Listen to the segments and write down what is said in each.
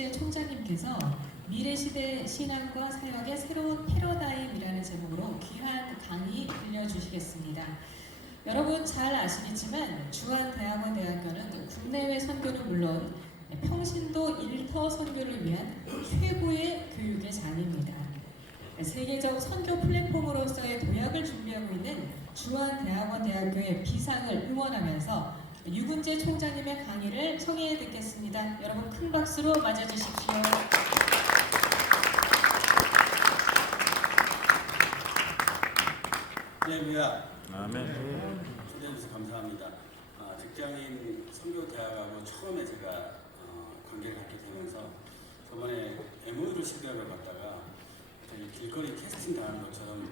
유근재 총장님께서 미래시대 신앙과 사역의 새로운 패러다임이라는 제목으로 귀한 강의 들려주시겠습니다. 여러분 잘 아시겠지만 주한대학원대학교는 국내외 선교는 물론 평신도 일터 선교를 위한 최고의 교육의 장입니다. 세계적 선교 플랫폼으로서의 도약을 준비하고 있는 주한대학원대학교의 비상을 응원하면서 유근재 총장님의 강의를 청해 듣겠습니다. 여러분 큰 박수로 맞아주십시오. 할렐루야. 아멘. 초대해주셔서 감사합니다. 직장인 선교대학하고 처음에 제가 관계를 갖게 되면서 저번에 MOU를 시도해 봤다가 길거리 캐스팅 당하는 것처럼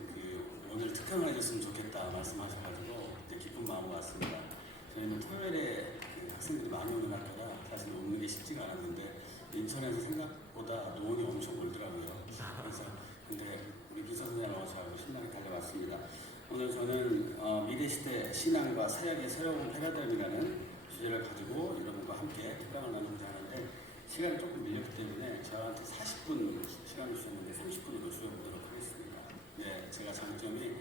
오늘 특강을 해줬으면 좋겠다 말씀하셔가지고 기쁜 마음으로 왔습니다. 저희는 토요일에 학생들이 많이 오는 학교라 사실 오는 게 쉽지가 않았는데 인천에서 생각보다 노원이 엄청 멀더라고요. 그래서 근데 우리 기사 선생님하고 저하고 신나게 달려왔습니다. 오늘 저는 미래시대 신앙과 사역의 새로운 패러다임이라는 주제를 가지고 여러분과 함께 특강을 나누고자 하는데 시간이 조금 밀렸기 때문에 저한테 40분 시간을 주셨는데 30분으로 줄여보도록 하겠습니다. 네, 제가 장점이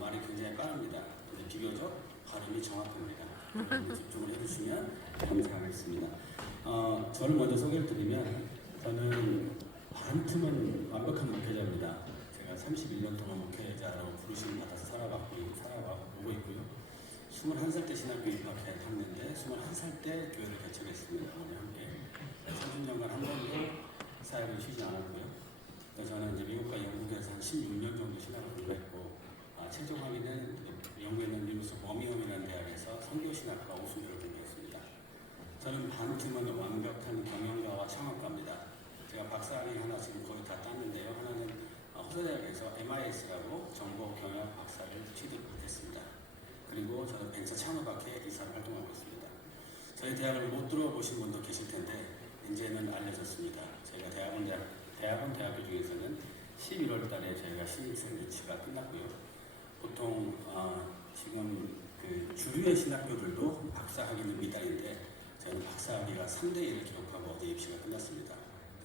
말이 굉장히 빠릅니다. 근데 비교적 발음이 정확합니다. 집중을 해주시면 감사하겠습니다. 저를 먼저 소개를 드리면 저는 반틈은 완벽한 목회자입니다. 제가 31년 동안 목회자로 부르심을 받아서 살아오고 있고요. 21살 때 신학교 입학했는데 21살 때 교회를 개척했습니다. 함께 30년간 한 번도 사역을 쉬지 않았고요. 저는 이제 미국과 영국에서 한 16년 정도 신학을 공부했고 최종 학위는 영국에 있는 미국에서 버밍엄이라는 대학에서 선교신학과 5순위를 공부했습니다. 저는 반틈은 완벽한 경영가와 창업가입니다. 제가 박사학위 하나 지금 거의 다 땄는데요. 하나는 호서대학에서 MIS라고 정보 경영 박사를 취득했습니다. 그리고 저는 벤처 창업학회 이사를 활동하고 있습니다. 저희 대학을 못 들어보신 분도 계실 텐데 이제는 알려졌습니다. 저희가 대학교 중에서는 11월 달에 저희가 신입생 유치가 끝났고요. 보통 지금 주류의 신학교들도 박사학위는 미달인데 저희는 박사학위가 3대1을 기록하고 어제 입시가 끝났습니다.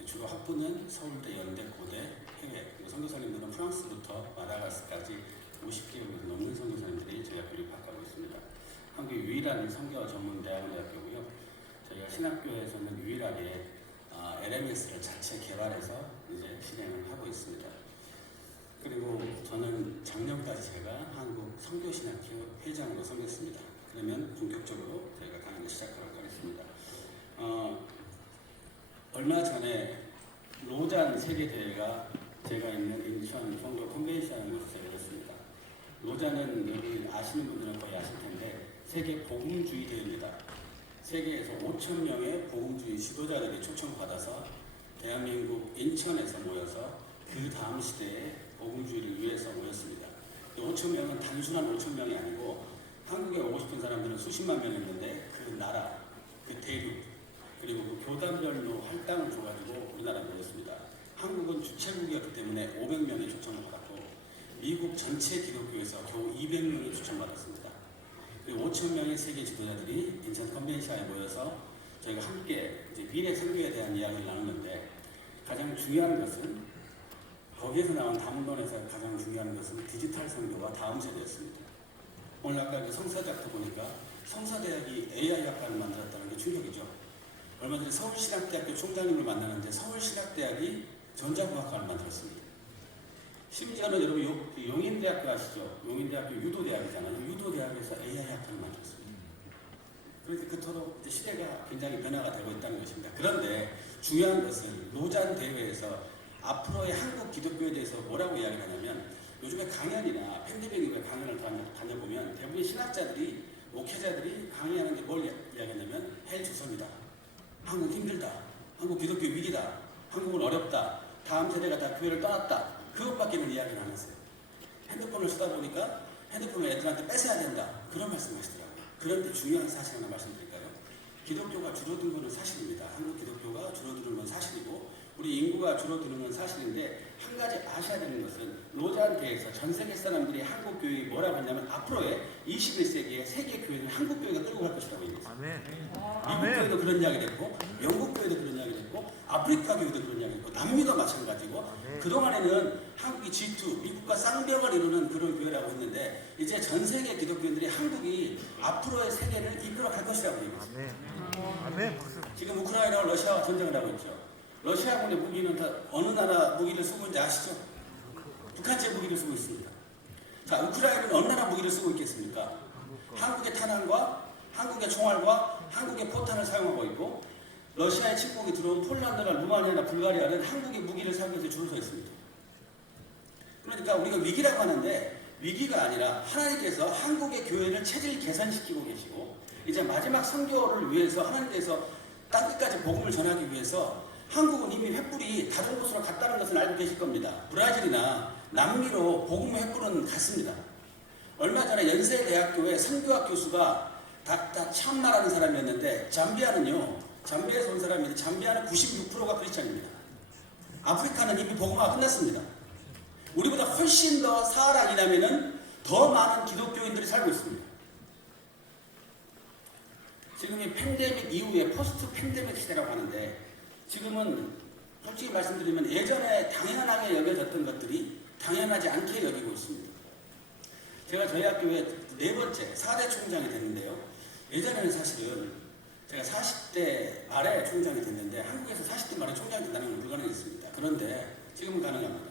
주로 학부는 서울대, 연대, 고대, 해외, 그리고 선교사님들은 프랑스부터 마다가스까지 50개국에서 넘는 선교사님들이 저희 학교를 입학하고 있습니다. 한국 유일한 선교 전문 대학원대학교고요. 저희가 신학교에서는 유일하게 LMS를 자체 개발해서 이제 실행을 하고 있습니다. 그리고 저는 작년까지 제가 한국 선교신학교 회장으로 섬겼습니다. 그러면 본격적으로 저희가 강의를 시작하도록 하겠습니다. 얼마 전에 로잔 세계대회가 제가 있는 인천 선교 컨벤션을 열렸습니다. 로잔은 여기 아시는 분들은 거의 아실 텐데 세계 복음주의 대회입니다. 세계에서 5,000명의 복음주의 지도자들이 초청받아서 대한민국 인천에서 모여서 그 다음 시대에 복음주의를 위해서 모였습니다. 5,000명은 단순한 5,000명이 아니고 한국에 오고 싶은 사람들은 수십만 명이었는데 그 나라, 그 대륙 그리고 그 교단별로 할당을 줘가지고 우리나라에 모였습니다. 한국은 주최국이었기 때문에 500명이 초청을 받았고 미국 전체 기독교에서 겨우 200명이 초청받았습니다. 그리고 5,000명의 세계 지도자들이 인천 컨벤션에 모여서 저희가 함께 이제 미래 선교에 대한 이야기를 나누는데 가장 중요한 것은 거기에서 나온 담론에서 가장 중요한 것은 디지털 선교와 다음 세대였습니다. 오늘 아까 그 성사작도 보니까 성사대학이 AI 학과를 만들었다는 게 충격이죠. 얼마 전에 서울신학대학교 총장님을 만나는데 서울신학대학이 전자공학과를 만들었습니다. 심지어는 여러분 용인대학교 아시죠? 용인대학교 유도대학이잖아요. 유도대학에서 AI 학과를 만들었습니다. 그래서 그토록 시대가 굉장히 변화가 되고 있다는 것입니다. 그런데 중요한 것은 로잔 대회에서 앞으로의 한국 기독교에 대해서 뭐라고 이야기를 하냐면 요즘에 강연이나 팬데믹 이후에 강연을 다녀보면 대부분 신학자들이 목회자들이 강의하는데 뭘 이야기하냐면 헬주선이다. 한국 힘들다. 한국 기독교 위기다. 한국은 어렵다. 다음 세대가 다 교회를 떠났다. 그것밖에는 이야기를 안 했어요. 핸드폰을 쓰다 보니까 핸드폰을 애들한테 뺏어야 된다. 그런 말씀하시더라고요. 그런데 중요한 사실 하나 말씀드릴까요? 기독교가 줄어든 것은 사실입니다. 한국 기독교가 줄어드는 건 사실이고 우리 인구가 줄어드는 건 사실인데 한 가지 아셔야 되는 것은 로잔대에서 전 세계 사람들이 한국 교회에 뭐라고 했냐면 앞으로의 21세기의 세계 교회는 한국 교회가 끌고 갈 것이라고 얘기했어요. 아멘. 미국 교회도 그런 이야기를 했고 영국 교회도 그런 이야기를 했고 아프리카 교회도 그런 이야기고 남미도 마찬가지고 그동안에는 한국이 G2, 미국과 쌍벽을 이루는 그런 교회라고 했는데 이제 전 세계 기독교인들이 한국이 앞으로의 세계를 이끌어갈 것이라고 얘기했습니다. 아멘. 지금 우크라이나와 러시아와 전쟁을 하고 있죠. 러시아군의 무기는 다 어느 나라 무기를 쓰고 있는지 아시죠? 북한제 무기를 쓰고 있습니다. 자, 우크라이나는 어느 나라 무기를 쓰고 있겠습니까? 한국의 탄환과 한국의 총알과 한국의 포탄을 사용하고 있고 러시아의 침공이 들어온 폴란드나 루마니아나 불가리아는 한국의 무기를 사용해서 줄을 서 있습니다. 그러니까 우리가 위기라고 하는데 위기가 아니라 하나님께서 한국의 교회를 체질 개선시키고 계시고 이제 마지막 선교를 위해서 하나님께서 땅끝까지 복음을 전하기 위해서 한국은 이미 횃불이 다른 곳으로 갔다는 것을 알고 계실 겁니다. 브라질이나 남미로 복음의 횃불은 갔습니다. 얼마 전에 연세대학교의 선교학 교수가 다 참마라는 사람이었는데 잠비아에서 온 사람인데 잠비아는 96%가 크리스찬입니다. 아프리카는 이미 복음화가 끝났습니다. 우리보다 훨씬 더 사하라 이남에는 더 많은 기독교인들이 살고 있습니다. 지금 이 팬데믹 이후에 포스트 팬데믹 시대라고 하는데 지금은 솔직히 말씀드리면 예전에 당연하게 여겨졌던 것들이 당연하지 않게 여기고 있습니다. 제가 저희 학교에 4대 총장이 됐는데요. 예전에는 사실은 제가 40대 말에 총장이 됐는데 한국에서 40대 말에 총장이 된다는 건 불가능했습니다. 그런데 지금은 가능합니다.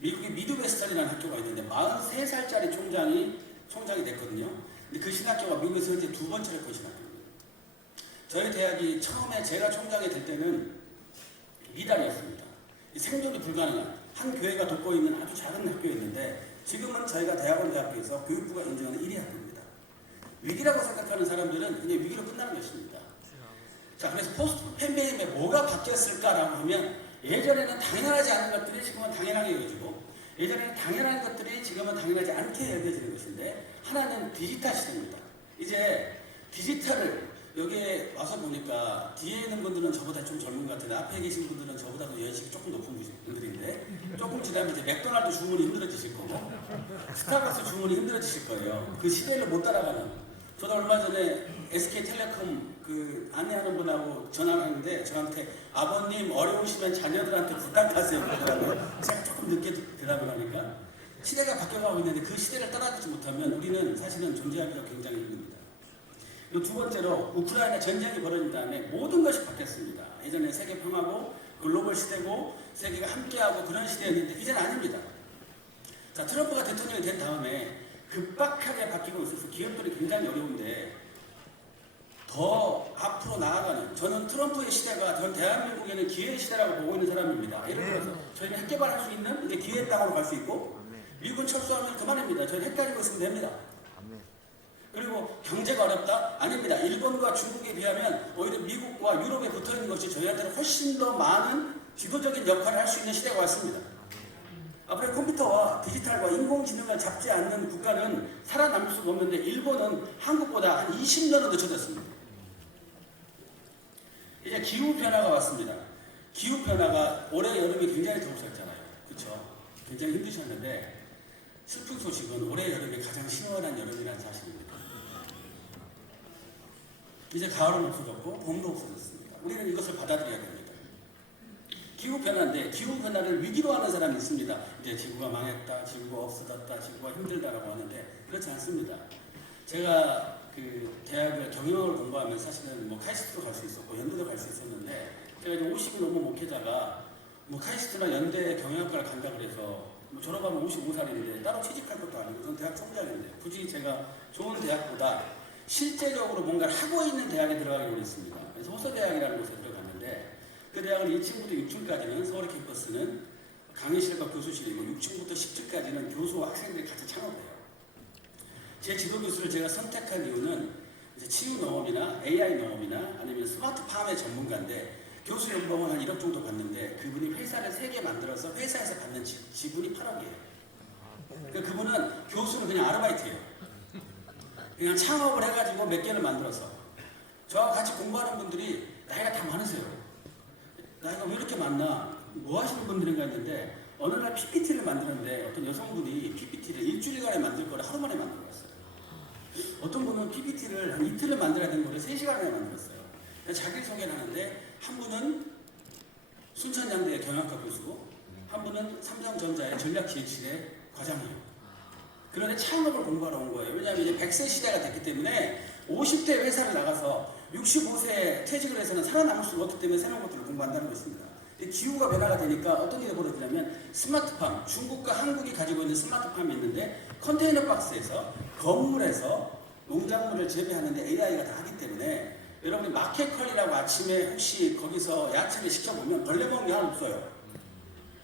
미국의 미드웨스턴이라는 학교가 있는데 43살짜리 총장이 됐거든요. 근데 그 신학교가 미국에서 현재 2번째로 큰 신학교입니다. 저희 대학이 처음에 제가 총장이 될 때는 미달이었습니다. 생존이 불가능한 한 교회가 돕고 있는 아주 작은 학교였는데 지금은 저희가 대학원대학교에서 교육부가 인정하는 1위 학교입니다. 위기라고 생각하는 사람들은 그냥 위기로 끝나는 것입니다. 자, 그래서 포스트 팬데믹에 뭐가 바뀌었을까라고 하면 예전에는 당연하지 않은 것들이 지금은 당연하게 여겨지고 예전에는 당연한 것들이 지금은 당연하지 않게 여겨지는 것인데 하나는 디지털 시대입니다. 이제 디지털을 여기에 와서 보니까 뒤에 있는 분들은 저보다 좀 젊은 것 같은데 앞에 계신 분들은 저보다도 연식이 조금 높은 분들인데 조금 지나면 이제 맥도날드 주문이 힘들어지실 거고 스타벅스 주문이 힘들어지실 거예요. 그 시대를 못 따라가는. 저도 얼마 전에 SK텔레콤 그 안내하는 분하고 전화를 했는데 저한테 아버님 어려우시면 자녀들한테 부탁하세요 그러더라고요. 제가 조금 늦게 대답을 하니까 시대가 바뀌어가고 있는데 그 시대를 따라가지 못하면 우리는 사실은 존재하기가 굉장히 힘듭니다. 그리고 두 번째로 우크라이나 전쟁이 벌어진 다음에 모든 것이 바뀌었습니다. 예전에 세계 평화고 글로벌 시대고 세계가 함께하고 그런 시대였는데 이제는 아닙니다. 자, 트럼프가 대통령이 된 다음에 급박하게 바뀌고 있어서 기업들이 굉장히 어려운데 더 앞으로 나아가는 저는 트럼프의 시대가 전 대한민국에는 기회의 시대라고 보고 있는 사람입니다. 예를 들어서 저희는 핵 개발할 수 있는 이제 기회의 땅으로 갈 수 있고 미국은 철수하면 그만입니다. 저희는 핵 가지고 있으면 됩니다. 그리고 경제가 어렵다? 아닙니다. 일본과 중국에 비하면 오히려 미국과 유럽에 붙어있는 것이 저희한테는 훨씬 더 많은 지도적인 역할을 할 수 있는 시대가 왔습니다. 앞으로 컴퓨터와 디지털과 인공지능을 잡지 않는 국가는 살아남을 수가 없는데 일본은 한국보다 한 20년은 늦춰졌습니다. 이제 기후변화가 왔습니다. 기후변화가 올해 여름이 굉장히 더웠었잖아요. 그렇죠? 굉장히 힘드셨는데 슬픈 소식은 올해 여름이 가장 시원한 여름이라는 사실입니다. 이제 가을은 없어졌고 봄도 없어졌습니다. 우리는 이것을 받아들여야 됩니다. 기후변화인데 기후변화를 위기로 하는 사람이 있습니다. 이제 지구가 망했다, 지구가 없어졌다, 지구가 힘들다라고 하는데 그렇지 않습니다. 제가 그 대학을 경영학을 공부하면 사실은 뭐 카이스트도 갈 수 있었고 연대도 갈 수 있었는데 제가 이제 50이 넘은 목회자가 뭐 카이스트나 연대 경영학과를 간다 그래서 뭐 졸업하면 55살인데 따로 취직할 것도 아니고 저는 대학 총장인데 굳이 제가 좋은 대학보다 실제적으로 뭔가를 하고 있는 대학에 들어가기로 했습니다. 그래서 호서대학이라는 곳에 들어갔는데 그 대학은 1층부터 6층까지는 서울의 캠퍼스는 강의실과 교수실이고 6층부터 10층까지는 교수와 학생들이 같이 창업해요. 제 지도 교수를 제가 선택한 이유는 이제 치유 농업이나 AI 농업이나 아니면 스마트팜의 전문가인데 교수 연봉은 한 1억 정도 받는데 그분이 회사를 3개 만들어서 회사에서 받는 지분이 8억이에요. 그러니까 그분은 교수는 그냥 아르바이트예요. 그냥 창업을 해가지고 몇 개를 만들어서 저와 같이 공부하는 분들이 나이가 다 많으세요. 나이가 왜 이렇게 많나? 뭐 하시는 분들인가 했는데 어느 날 PPT를 만드는데 어떤 여성분이 PPT를 일주일간에 만들 거를 하루 만에 만들어 갔어요. 어떤 분은 PPT를 한 이틀을 만들어야 되는 거를 3시간에 만들었어요. 자기소개를 하는데 한 분은 순천향대의 경영학과 교수고 한 분은 삼성전자의 전략기획실의 과장이에요. 그런데 창업을 공부하러 온 거예요. 왜냐하면 이제 100세 시대가 됐기 때문에 50대 회사를 나가서 65세에 퇴직을 해서는 살아남을 수 없기 때문에 새로운 것들을 공부한다는 것입니다. 기후가 변화가 되니까 어떤 일이 벌어지냐면 스마트팜, 중국과 한국이 가지고 있는 스마트팜이 있는데 컨테이너 박스에서 건물에서 농작물을 재배하는데 AI가 다 하기 때문에 여러분이 마켓컬이라고 아침에 혹시 거기서 야채를 시켜보면 벌레 먹는 게 하나 없어요.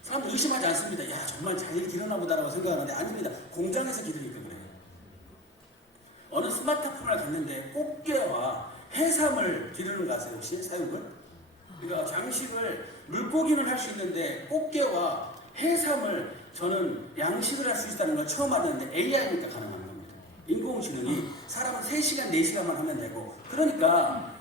사람들 의심하지 않습니다. 야 정말 잘 기르나 보다라고 생각하는데 아닙니다. 공장에서 기르니까 그래요. 어느 스마트팜을 갔는데 꽃게와 해삼을 기르는 거 아세요 혹시 사육을? 그러니까 양식을 물고기는 할 수 있는데 꽃게와 해삼을 저는 양식을 할 수 있다는 걸 처음 알았는데 AI니까 가능한 겁니다. 인공지능이 사람은 3시간, 4시간만 하면 되고 그러니까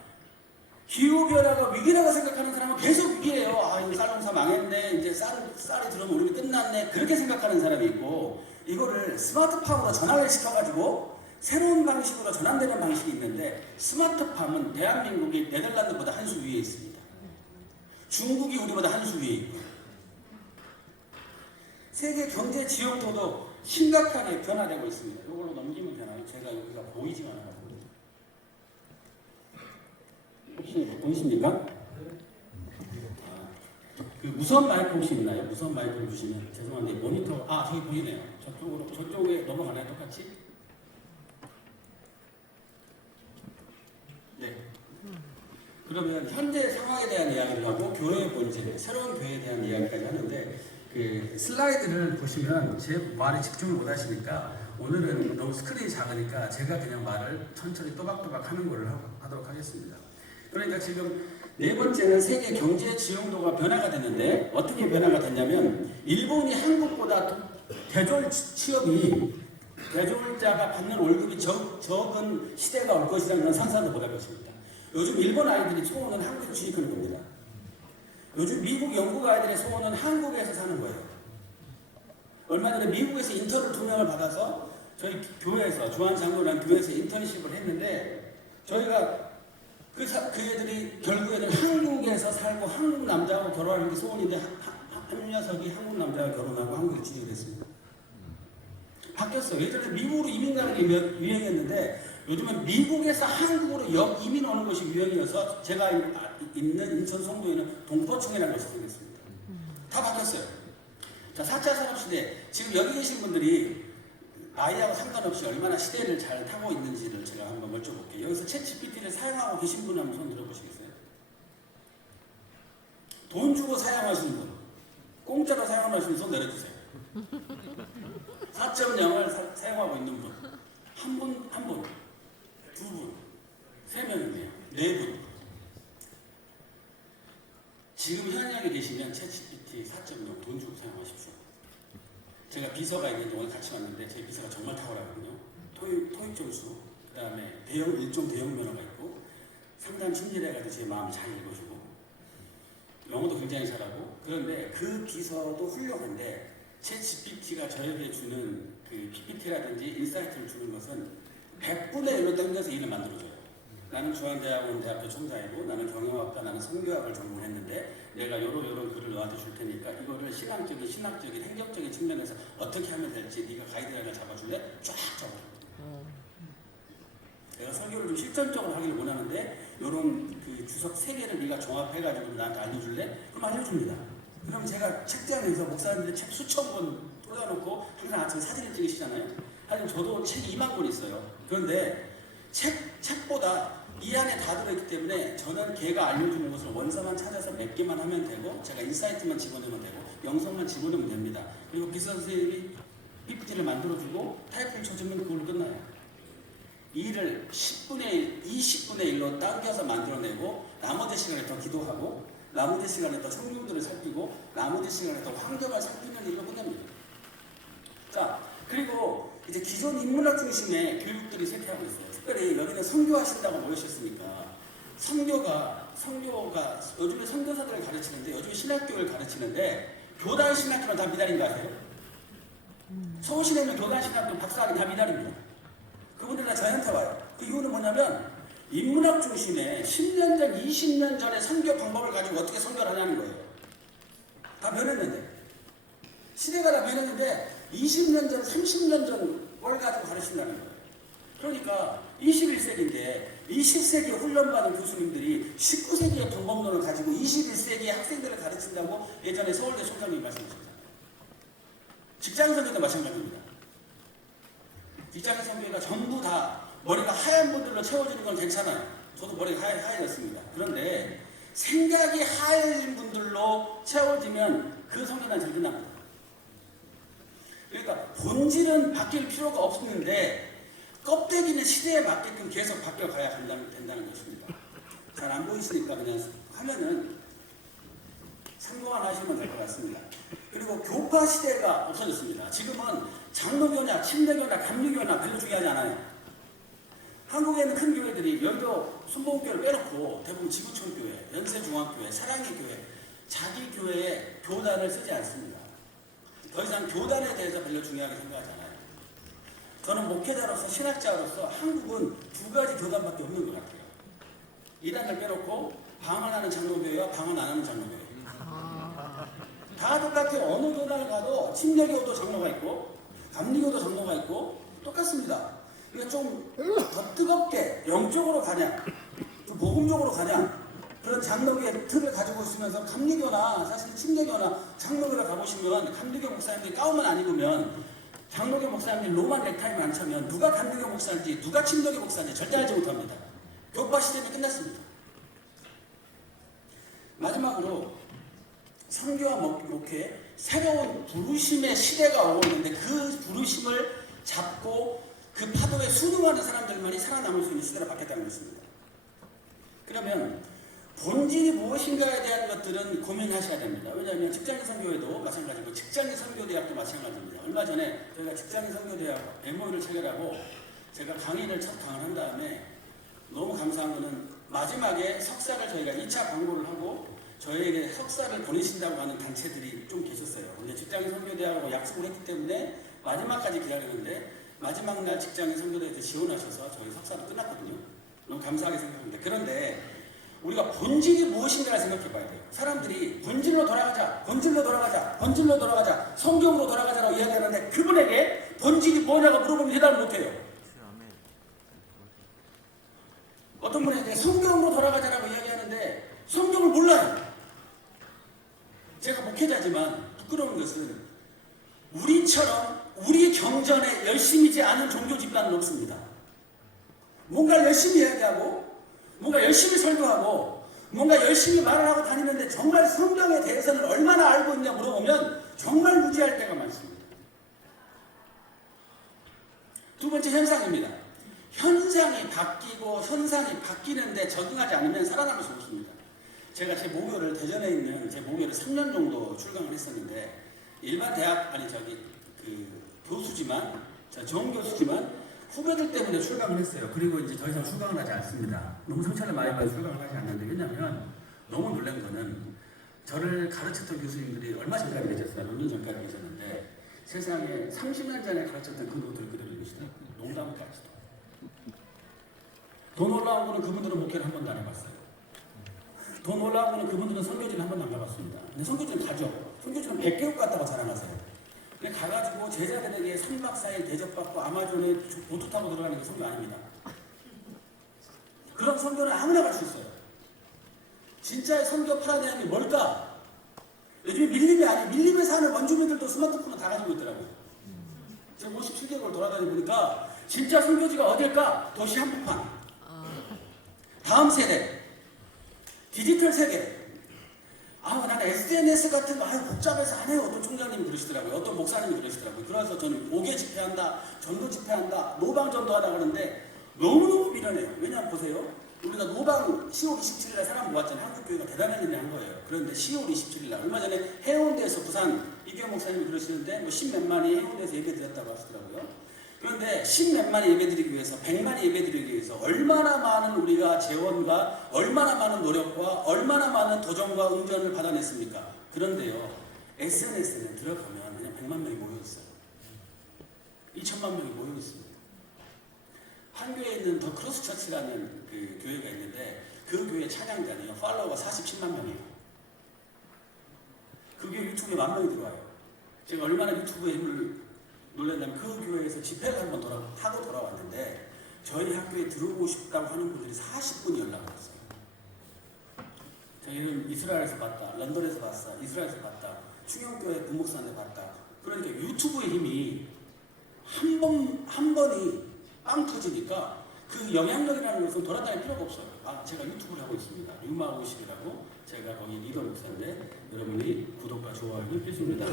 기후변화가 위기라고 생각하는 사람은 계속 위기예요. 아, 이거 쌀농사 망했네. 이제 쌀이 들어오면 우리 끝났네. 그렇게 생각하는 사람이 있고 이거를 스마트팜으로 전환을 시켜가지고 새로운 방식으로 전환되는 방식이 있는데 스마트팜은 대한민국이 네덜란드보다 한 수 위에 있습니다. 중국이 우리보다 한 수 위에 있고 세계 경제 지형도도 심각하게 변화되고 있습니다. 이걸로 넘기면 되나요? 제가 여기가 보이지가 않아요. 혹시 보이십니까? 그 무선 마이크 혹시 있나요? 무선 마이크를 주시면 죄송한데 모니터 저기 보이네요. 저쪽에 넘어가나요? 똑같이? 네. 그러면 현재 상황에 대한 이야기를 하고 교회의 본질, 새로운 교회에 대한 이야기까지 하는데 그 슬라이드를 보시면 제 말에 집중을 못 하시니까 오늘은 너무 스크린이 작으니까 제가 그냥 말을 천천히 또박또박 하는 거를 하도록 하겠습니다. 그러니까 지금 네 번째는 세계 경제 지형도가 변화가 됐는데 어떻게 변화가 됐냐면 일본이 한국보다 대졸 취업이 대졸자가 받는 월급이 적은 시대가 올 것이라는 상상도 못할 것입니다. 요즘 일본 아이들이 소원은 한국에 취직하는 겁니다. 요즘 미국, 영국 아이들의 소원은 한국에서 사는 거예요. 얼마 전에 미국에서 인턴을 2명을 받아서 저희 교회에서 주한장로라는 교회에서 인턴십을 했는데 저희가 그 애들이 결국에는 한국에서 살고 한국 남자하고 결혼하는 게 소원인데 한 녀석이 한국 남자와 결혼하고 한국에 취직이 됐습니다. 바뀌었어요. 예전에 미국으로 이민 가는 게 유행이었는데 요즘은 미국에서 한국으로 이민 오는 것이 유행이어서 제가 있는 인천 송도에는 동포청이라는 것이 생겼습니다. 다 바뀌었어요. 자, 4차 산업시대 지금 여기 계신 분들이 나이하고 상관없이 얼마나 시대를 잘 타고 있는지를 제가 한번 여쭤볼게요. 여기서 챗GPT를 사용하고 계신 분 한번 손 들어보시겠어요? 돈 주고 사용하시는 분, 공짜로 사용하시는 분 손 내려주세요. 4.0을 사용하고 있는 분, 한 분, 두 분, 3명이네요. 4분. 지금 현역에 계시면 챗GPT 4.0 돈 주고 사용하십시오. 제가 비서가 있는데 오늘 같이 왔는데 제 비서가 정말 탁월하거든요. 토익 점수, 그 다음에 일종 대형 면허가 있고 상담 심리해가지고 제 마음 잘 읽어주고 영어도 굉장히 잘하고 그런데 그 비서도 훌륭한데 챗GPT가 저에게 주는 그 PPT라든지 인사이트를 주는 것은 100분의 1로 당겨서 일을 만들어줘요. 나는 중앙대학원대학교 총장이고 나는 경영학과 나는 성교학을 전공했는데 내가 요런 글을 너한테 줄 테니까 이거를 신앙적인 행정적인 측면에서 어떻게 하면 될지 네가 가이드라인을 잡아줄래? 쫙 잡아줘요. 내가 설교를 좀 실전적으로 하기를 원하는데 요런 그 주석 3개를 네가 종합해가지고 나한테 알려줄래? 그럼 알려줍니다. 그럼 제가 책장에서 목사님들 책 수천 권 꽂아놓고 항상 아침에 사진을 찍으시잖아요. 하지만 저도 책 2만 권 있어요. 그런데 책보다 이 안에 다 들어있기 때문에 저는 걔가 알려주는 것을 원서만 찾아서 몇 개만 하면 되고 제가 인사이트만 집어넣으면 되고 영상만 집어넣으면 됩니다. 그리고 비서 선생님이 PPT를 만들어주고 타이핑 쳐주면 그걸로 끝나요. 이 일을 20분의 1로 당겨서 만들어내고 나머지 시간에 더 기도하고 나머지 시간에 더 성경들을 살피고 나머지 시간에 더 환경을 살피는 일로 끝납니다. 자, 그리고 이제 기존 인문학 중심의 교육들이 쇠퇴하고 있어요. 특별히 여기는 선교하신다고 모이셨으니까 선교가 요즘에 선교사들을 가르치는데 요즘에 신학교를 가르치는데 교단 신학교는 다 미달인 거 아세요? 서울시내 있는 교단 신학교 박사학위 다 미달입니다. 그분들 다 저한테 와요. 그 이유는 뭐냐면 인문학 중심의 10년 전, 20년 전의 선교 방법을 가지고 어떻게 선교를 하냐는 거예요. 다 변했는데. 시대가 다 변했는데 20년 전, 30년 전 걸 가지고 가르친다는 거예요. 그러니까 21세기인데 20세기 훈련받은 교수님들이 19세기의 방법론을 가지고 21세기의 학생들을 가르친다고 예전에 서울대 총장님이 말씀하셨잖아요. 직장 선교도 마찬가지입니다. 직장 선교가 전부 다 머리가 하얀 분들로 채워지는 건 괜찮아요. 저도 머리가 하얘졌습니다. 그런데 생각이 하얘진 분들로 채워지면 그 성교는 잘 끝납니다. 그러니까 본질은 바뀔 필요가 없는데 껍데기는 시대에 맞게끔 계속 바뀌어가야 된다는 것입니다. 잘 안 보이시니까 그냥 하면은 참고만 하시면 될 것 같습니다. 그리고 교파 시대가 없어졌습니다. 지금은 장로교나 침례교나 감리교나 별로 중요하지 않아요. 한국에는 큰 교회들이 여의도 순복음교회를 빼놓고 대부분 지구촌교회, 연세중앙교회, 사랑의 교회, 자기 교회에 교단을 쓰지 않습니다. 더 이상 교단에 대해서 별로 중요하게 생각하지 않아요. 저는 목회자로서 신학자로서 한국은 두 가지 교단밖에 없는 것 같아요. 이단을 빼놓고 방언하는 장로교회와 방언 안 하는 장로교회. 다 똑같아요. 어느 교단을 가도 침례교도 장로가 있고 감리교도 장로가 있고 똑같습니다. 그러니까 좀 더 뜨겁게 영적으로 가냐, 좀 복음적으로 가냐, 그런 장로교의 틀을 가지고 있으면서 감리교나 사실 침례교나 장로교를 가보시면 감리교 목사님들이 가운만 안 입으면 장로교 목사님들이 로만 넥타이만 안 차면 누가 감리교 목사인지 누가 침례교 목사인지 절대 알지 못합니다. 교파 시대는 끝났습니다. 마지막으로 선교와 목회 새로운 부르심의 시대가 오고 있는데 그 부르심을 잡고 그 파도에 순응하는 사람들만이 살아남을 수 있는 시대로 바뀌었다는 것입니다. 그러면 본질이 무엇인가에 대한 것들은 고민하셔야 됩니다. 왜냐하면 직장인 선교회도 마찬가지고 직장인 선교대학도 마찬가지입니다. 얼마 전에 저희가 직장인 선교대학 MOU를 체결하고 제가 강의를 첫 강을 한 다음에 너무 감사한 것은 마지막에 석사를 저희가 2차 광고를 하고 저희에게 석사를 보내신다고 하는 단체들이 좀 계셨어요. 근데 직장인 선교대학하고 약속을 했기 때문에 마지막까지 기다렸는데 마지막 날 직장인 선교대에서 지원하셔서 저희 석사도 끝났거든요. 너무 감사하게 생각합니다. 그런데 우리가 본질이 무엇인가를 생각해 봐야 돼요. 사람들이 본질로 돌아가자, 본질로 돌아가자, 본질로 돌아가자, 성경으로 돌아가자라고 이야기하는데 그분에게 본질이 뭐냐고 물어보면 대답을 못해요. 어떤 분에게 성경으로 돌아가자라고 이야기하는데 성경을 몰라요. 제가 목회자지만 부끄러운 것은 우리처럼 우리 경전에 열심이지 않은 종교 집단은 없습니다. 뭔가 열심히 이야기하고 뭔가 열심히 설교하고 뭔가 열심히 말을 하고 다니는데 정말 성경에 대해서는 얼마나 알고 있냐 물어보면 정말 무지할 때가 많습니다. 두 번째 현상입니다. 현상이 바뀌고 현상이 바뀌는데 적응하지 않으면 살아남을 수 없습니다. 제가 제 모교를 대전에 있는 제 모교를 3년 정도 출강을 했었는데 일반 대학 교수지만 좋은 교수지만 후배들 때문에 출강을 했어요. 그리고 이제 더 이상 출강을 하지 않습니다. 너무 상처를 많이 받아 출강을 하지 않는데 왜냐하면 너무 놀란 거는 저를 가르쳤던 교수님들이 얼마 전까지 계셨어요. 몇 년 전까지 계셨는데 세상에 30년 전에 가르쳤던 그 노트를 그대로 계시더라고요. 농담까지도. 더 놀라운 거는 그분들은 목회를 한 번도 안 해봤어요. 더 놀라운 거는 그분들은 선교지를 한 번도 안 가봤습니다. 근데 선교지는 가죠. 선교지는 100개국 갔다고 자랑하세요. 근데 가가지고 제자들에게 3박 4일 대접받고 아마존에 보트 타고 들어가는 게 선교 아닙니다. 그런 선교는 아무나 갈 수 있어요. 진짜의 선교 파라다임이 뭘까? 요즘에 밀림이 아니에요. 밀림에 사는 원주민들도 스마트폰을 다 가지고 있더라고요. 제가 57개국을 돌아다니 보니까 진짜 선교지가 어딜까? 도시 한복판. 다음 세대. 디지털 세계. 나는 SNS 같은 거 복잡해서 안 해요. 어떤 총장님이 그러시더라고요. 어떤 목사님이 그러시더라고요. 그래서 저는 5개 집회한다, 전도 집회한다, 노방 전도하다 그러는데 너무너무 미련해요. 왜냐하면 보세요. 우리가 노방 10월 27일에 사람 모았잖아요. 한국교회가 대단한 일을 한 거예요. 그런데 10월 27일날 얼마 전에 해운대에서 부산 이규현 목사님이 그러시는데 뭐 10몇만이 해운대에서 예배 드렸다고 하시더라고요. 그런데 10몇만이 예배드리기 위해서 100만이 예배드리기 위해서 얼마나 많은 우리가 재원과 얼마나 많은 노력과 얼마나 많은 도전과 응전을 받아냈습니까? 그런데요. SNS에 들어가면 그냥 100만 명이 모여있어요. 2천만 명이 모여있습니다. 한 교회에 있는 더 크로스 처치라는 그 교회가 있는데 그 교회 찬양단이요. 팔로워가 47만 명이에요. 그 교회 유튜브에 10,000명이 들어와요. 제가 얼마나 유튜브에 힘을 놀랐냐면 그 교회에서 집회를 한번 하고 돌아왔는데 저희 학교에 들어오고 싶다고 하는 분들이 40분이 연락을 왔어요. 저희는 이스라엘에서 봤다, 런던에서 봤어, 이스라엘에서 봤다, 충영교회 부목사한테 봤다. 그러니까 유튜브의 힘이 한 번이 빵 터지니까 그 영향력이라는 것은 돌아다닐 필요가 없어요. 아, 제가 유튜브를 하고 있습니다. 류마오실이라고 제가 거기 리더 목사인데 여러분이 구독과 좋아요를 해줍니다.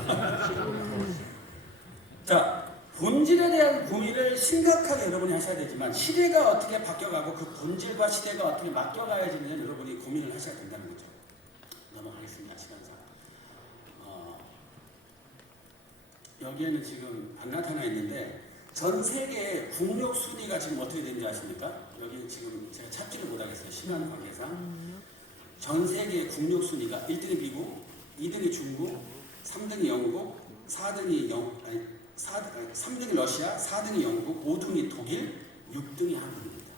자, 본질에 대한 고민을 심각하게 여러분이 하셔야 되지만 시대가 어떻게 바뀌어가고 그 본질과 시대가 어떻게 맡겨가야지는 여러분이 고민을 하셔야 된다는 거죠. 넘어가겠습니다. 시간상. 여기에는 지금 안 나타나 있는데 전 세계의 국력 순위가 지금 어떻게 되는지 아십니까? 여기 지금 제가 찾지를 못하겠어요. 시간 관계상. 전 세계의 국력 순위가 1등이 미국, 2등이 중국, 3등이 영국, 3등이 러시아, 4등이 영국, 5등이 독일, 6등이 한국입니다.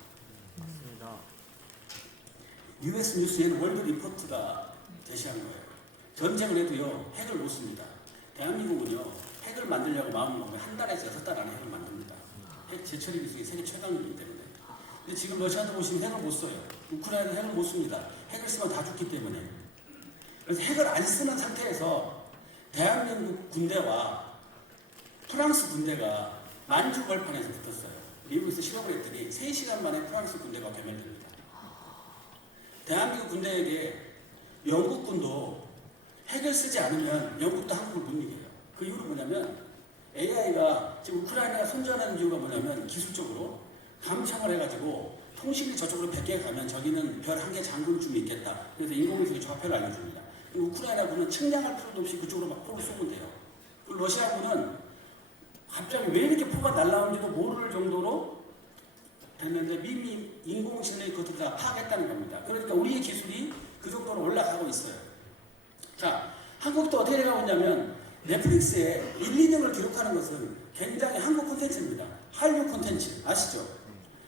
US 뉴스에는 월드 리포트가 제시한 거예요. 전쟁을 해도요, 핵을 못 씁니다. 대한민국은요, 핵을 만들려고 마음을 먹으면 한 달에서 6달 안에 핵을 만듭니다. 핵 재처리 기술이 세계 최강이기 때문에. 근데 지금 러시아도 보시면 핵을 못 써요. 우크라이나도 핵을 못 씁니다. 핵을 쓰면 다 죽기 때문에. 그래서 핵을 안 쓰는 상태에서 대한민국 군대와 프랑스 군대가 만주 벌판에서 붙었어요. 미국에서 실험을 했더니 3시간 만에 프랑스 군대가 괴멸됩니다. 대한민국 군대에게 영국 군도 핵을 쓰지 않으면 영국도 한국을 못 이겨요. 그 이유는 뭐냐면 AI가 지금 우크라이나가 선전하는 이유가 뭐냐면 기술적으로 감청을 해가지고 통신이 저쪽으로 100개 가면 저기는 별 1개 잠글 쯤 있겠다. 그래서 인공위성이 좌표를 알려줍니다. 우크라이나군은 측량할 필요도 없이 그쪽으로 막 포를 쏘면 돼요. 그리고 러시아군은 갑자기 왜 이렇게 포가 날라오는지도 모를 정도로 됐는데 미미 인공지능이 그것을 다 파악했다는 겁니다. 그러니까 우리의 기술이 그 정도로 올라가고 있어요. 자, 한국도 어떻게 돼가고 있냐면 넷플릭스에 1, 2등을 기록하는 것은 굉장히 한국 콘텐츠입니다. 한류 콘텐츠 아시죠?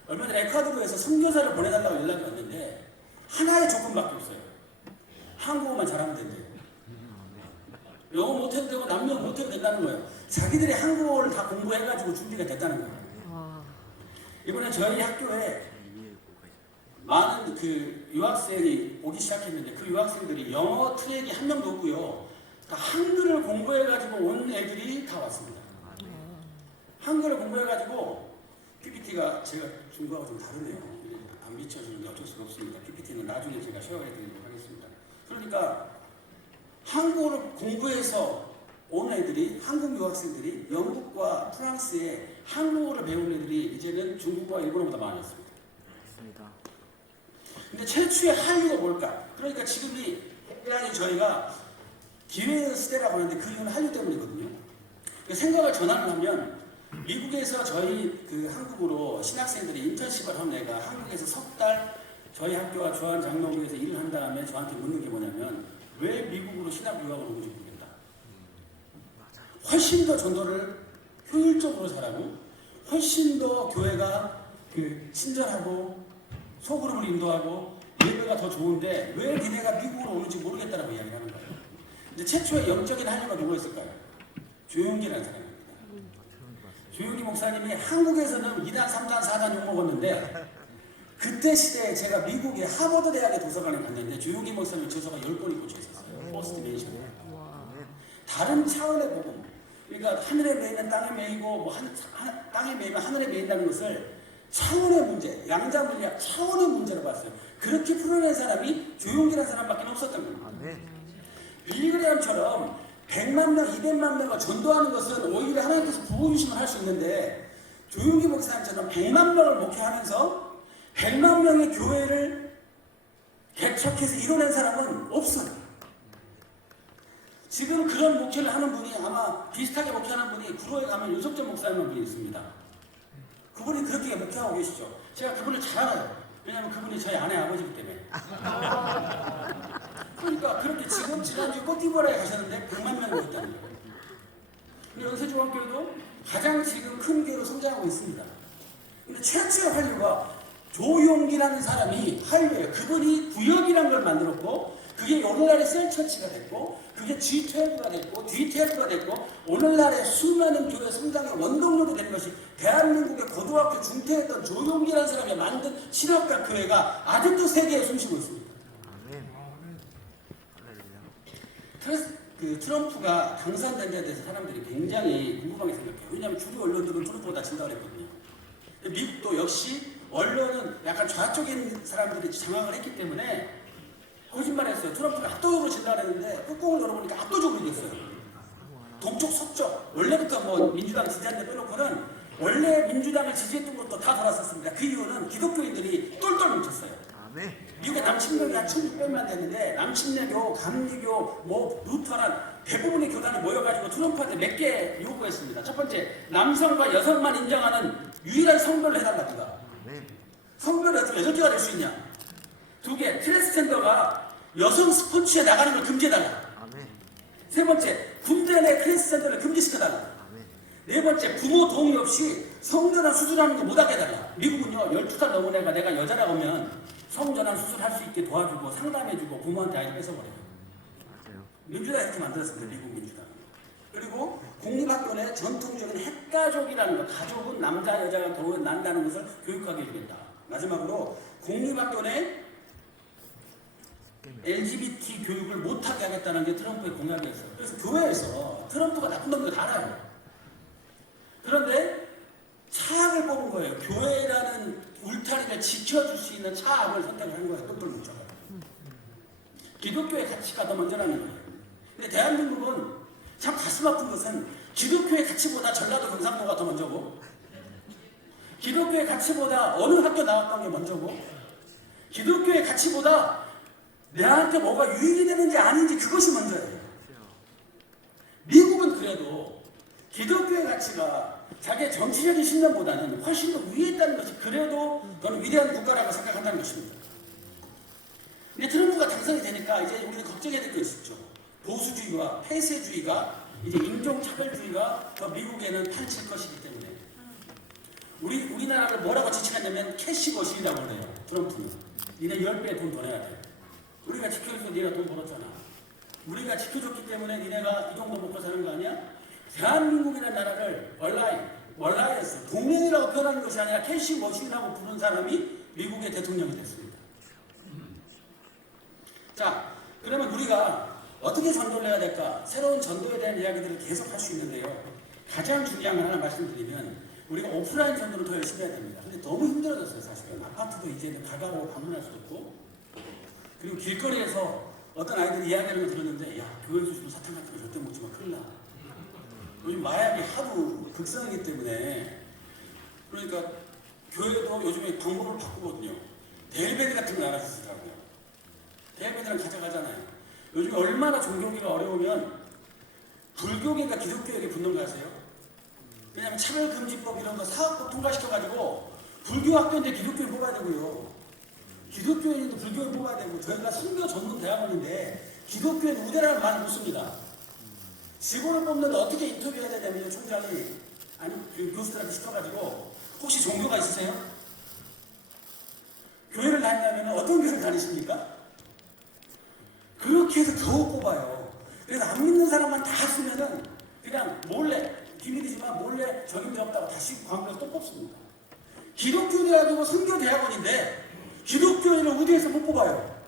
얼마 전에 에콰도르에서 선교사를 보내달라고 연락이 왔는데 하나의 조건밖에 없어요. 한국어만 잘하면 된대요. 영어 못해도 되고 남녀 못해도 된다는 거예요. 자기들이 한국어를 다 공부해가지고 준비가 됐다는 거예요. 이번에 저희 학교에 많은 그 유학생이 오기 시작했는데 그 유학생들이 영어 트랙이 한 명도 없고요. 다 한글을 공부해가지고 온 애들이 다 왔습니다. 한글을 공부해가지고 PPT가 제가 준 거하고 좀 다르네요. 안 비춰주는데 어쩔 수가 없습니다. PPT는 나중에 제가 쉐어해드리도록 하겠습니다. 그러니까 한국어를 공부해서 온 애들이, 한국 유학생들이 영국과 프랑스에 한국어를 배운 애들이 이제는 중국과 일본어보다 많았습니다. 근데 최초의 한류가 뭘까? 그러니까 지금이 굉장히 저희가 기회의 시대라고 하는데 그 이유는 한류 때문이거든요. 그러니까 생각을 전환을 하면 미국에서 저희 그 한국으로 신학생들이 인턴십을 하면 내가 한국에서 석 달 저희 학교와 주한 장로교에서 일을 한 다음에 저한테 묻는 게 뭐냐면 왜 미국으로 신학 유학을 오는지 모르겠다. 훨씬 더 전도를 효율적으로 잘하고 훨씬 더 교회가 그 친절하고 소그룹을 인도하고 예배가 더 좋은데 왜 니네가 미국으로 오는지 모르겠다라고 이야기하는 거예요. 근데 최초의 영적인 한류가 누가 있을까요? 조용기라는 사람입니다. 조용기 목사님이 한국에서는 2단, 3단, 4단 욕먹었는데 그때 시대에 제가 미국의 하버드 대학의 도서관에 갔는데 조용기 목사님 저서가 10권이 꽂혀 있었어요. 포스트 메이션에. 다른 차원의 복음. 그러니까 하늘에 매이면 땅에 매이고 뭐 땅에 매이면 하늘에 매인다는 것을 차원의 문제, 양자 물리학 차원의 문제로 봤어요. 그렇게 풀어낸 사람이 조용기라는 사람밖에 없었던 겁니다. 빌리그램처럼 100만 명, 200만 명을 전도하는 것은 오히려 하나님께서 부어주시면 할 수 있는데 조용기 목사님처럼 100만 명을 목회하면서 100만 명의 교회를 개척해서 이뤄낸 사람은 없어요. 지금 그런 목회를 하는 분이 아마 비슷하게 목회하는 분이 구로에 가면 윤석전 목사님 분이 있습니다. 그분이 그렇게 목회하고 계시죠. 제가 그분을 잘 알아요. 왜냐하면 그분이 저희 아내 아버지이기 때문에. 그러니까 그렇게 지난주에 꽃디부라에 가셨는데 100만 명이 오셨다는 거예요. 근데 연세중앙교회도 가장 지금 큰 교회로 성장하고 있습니다. 근데 최초의 한류가 조용기라는 사람이 한류예요. 그분이 구역이라는 걸 만들었고 그게 오늘날의 셀처치가 됐고, 그게 G12가 됐고, D12가 됐고, 오늘날의 수많은 교회 성장의 원동력이 되는 것이 대한민국의 고등학교 중퇴했던 조용기라는 사람이 만든 신학과 교회가 아직도 세계에 숨쉬고 있습니다. 그래서 그 트럼프가 당선된 데에 대해서 사람들이 굉장히 궁금하게 생각해요. 왜냐하면 주류 언론들은 트럼프가 다 진다고 했거든요. 미국도 역시 언론은 약간 좌쪽인 사람들이 장악을 했기 때문에 거짓말했어요. 트럼프가 압도적으로 진다고 했는데 꾹꾹을 열어보니까 압도적으로 이겼어요. 동쪽 서쪽 원래부터 뭐 민주당 지지한데 빼놓고는 원래 민주당을 지지했던 것도 다 돌았었습니다. 그 이유는 기독교인들이 똘똘 뭉쳤어요. 미국의 남침력이 한 1600만 되는데 남침례교, 감리교, 뭐 루터란 대부분의 교단이 모여가지고 트럼프한테 몇 개 요구했습니다. 첫 번째, 남성과 여성만 인정하는 유일한 성별을 해달랍니다. 성별이 어떻게 8개가 될 수 있냐? 2개, 트랜스젠더가 여성 스포츠에 나가는 걸 금지해달라. 세 번째, 군대 내 트랜스젠더를 금지시켜달라. 네 번째, 부모 동의 없이 성전환 수술하는 거 못하게 해달라. 미국은요, 12살 넘은 애가 내가 여자라고 하면 성전환 수술할 수 있게 도와주고 상담해주고 부모한테 아이를 뺏어버려요. 민주당이 이렇게 만들었습니다. 미국 민주당. 그리고 공립학교 내 전통적인 핵가족이라는 것, 가족은 남자 여자가 결혼 난다는 것을 교육하게 해주겠다. 마지막으로 공립학교 내 LGBT 교육을 못하게 하겠다는 게 트럼프의 공약이었어요. 그래서 교회에서 트럼프가 나쁜 놈들 다 알아요. 그런데 차악을 뽑은 거예요. 교회라는 울타리를 지켜줄 수 있는 차악을 선택을 한 거예요. 똘똘 뭉쳐가. 기독교의 가치가 더 먼저라는 거예요. 근데 대한민국은 참 가슴 아픈 것은 기독교의 가치보다 전라도 경상도가 더 먼저고, 기독교의 가치보다 어느 학교 나왔던 게 먼저고, 기독교의 가치보다 내한테 뭐가 유익이 되는지 아닌지 그것이 먼저예요. 미국은 그래도 기독교의 가치가 자기의 정치적인 신념보다는 훨씬 더 위에 있다는 것이 그래도 저는 위대한 국가라고 생각한다는 것입니다. 근데 트럼프가 당선이 되니까 이제 우리는 걱정해야 될 것이 있죠. 보수주의와 폐쇄주의가 이제 인종차별주의가 더 미국에는 판칠 것이기 때문에 우리나라를 뭐라고 지칭했냐면 캐시머신이라고 그래요. 트럼프는. 니네 10배 돈 더 내야 돼. 우리가 지켜줘서 니네가 돈 벌었잖아. 우리가 지켜줬기 때문에 니네가 이 정도 먹고 사는 거 아니야? 대한민국이라는 나라를 월라이어스 동맹이라고 표현하는 것이 아니라 캐시머신이라고 부른 사람이 미국의 대통령이 됐습니다. 자, 그러면 우리가 어떻게 전도를 해야 될까? 새로운 전도에 대한 이야기들을 계속 할 수 있는데요. 가장 중요한 걸 하나 말씀드리면 우리가 오프라인 전도를 더 열심히 해야 됩니다. 근데 너무 힘들어졌어요. 사실은. 아파트도 이제는 가가로 방문할 수 없고, 그리고 길거리에서 어떤 아이들이 이야기하는 걸 들었는데, 야, 교회에서 주는 사탕 같은 거 절대 먹지 마. 큰일 나. 요즘 마약이 하도 극성이기 때문에, 그러니까 교회도 요즘에 방법을 바꾸거든요. 데일베드 같은 거 알아주시더라고요. 데일베드랑 가져가잖아요. 요즘에 얼마나 종교기가 어려우면 불교계가 기독교에게 붙는 거 아세요? 왜냐하면 차별금지법 이런 거 사학법 통과시켜가지고 불교 학교인데 기독교인 뽑아야 되고요. 기독교인도 불교인 뽑아야 되고, 저희가 선교 전문 대학원인데 기독교인 우대라는 말을 못 씁니다. 직원을 뽑는데 어떻게 인터뷰해야 되냐면 총장이 아니 교수들한테 시켜가지고 혹시 종교가 있으세요? 교회를 다니려면 어떤 교회를 다니십니까? 그렇게 해서 겨우 뽑아요. 그래서 안 믿는 사람만 다 쓰면은 그냥 몰래, 비밀이지만 몰래 적임자 없다고 다시 광고에서 또 뽑습니다. 기독교 대학이고 선교 대학원인데 기독교인을 우대해서 못 뽑아요.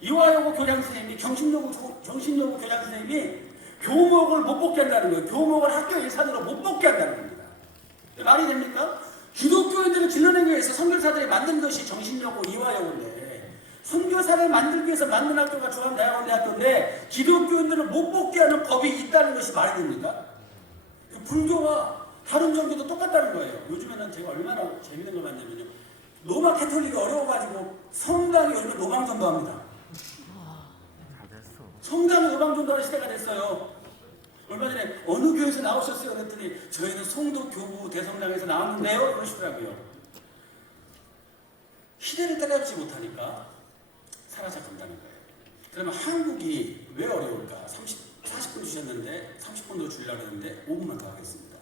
이화여고 교장 선생님이 정신여고 교장 선생님이 교목을 못 뽑게 한다는 거예요. 교목을 학교 예산으로 못 뽑게 한다는 겁니다. 말이 됩니까? 기독교인들을 길러내기 위해서 선교사들이 만든 것이 정신여고 이화여고인데, 선교사를 만들기 위해서 만든 학교가 중앙대학원대학교인데 기독교인들을 못 뽑게 하는 법이 있다는 것이 말이 됩니까? 불교와 다른 종교도 똑같다는 거예요. 요즘에는 제가 얼마나 재밌는 걸 봤냐면요, 로마 캐톨릭이 어려워가지고 성당이 요즘에 노방전도합니다. 성당이 노방전도하는 시대가 됐어요. 얼마 전에 어느 교회에서 나오셨어요? 그랬더니 저희는 송도 교부 대성당에서 나왔는데요 그러시더라고요. 시대를 따라잡지 못하니까 사라져간다는 거예요. 그러면 한국이 왜 어려울까? 40분 주셨는데 30분 더 주려고 했는데 5분만 더 하겠습니다.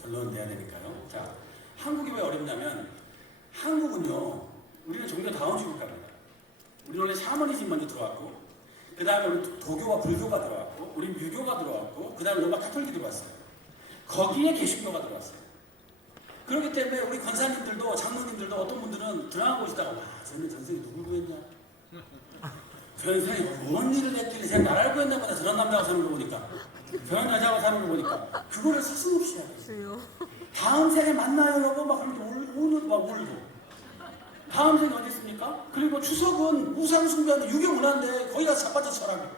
결론은 내야 되니까요. 자, 한국이 왜 어렵냐면, 한국은요, 우리는 종교 다원주의 국가입니다. 우리 원래 샤머니즘 먼저 들어왔고, 그 다음에 우리 도교와 불교가 들어왔고, 우리 유교가 들어왔고, 그 다음에 로마 카톨릭이 들어왔어요. 거기에 개신교가 들어왔어요. 그렇기 때문에 우리 권사님들도 장로님들도 어떤 분들은 드라마 보시다가 와, 저는 전생에 누굴 구했냐? 전생에 뭔 일을 했길래 제가 나라를 구했나 보다. 저런 남자가 사는 거 보니까, 저런 여자가 사는 거 보니까 그거를 서슴없이 하겠어요. 다음 생에 만나요 여보 막 그러면서 오늘 막 울고. 다음 생에 어디 있습니까? 그리고 추석은 우상 숭배하는 유교 문화인데 거기 가서 자빠져 쳐라고.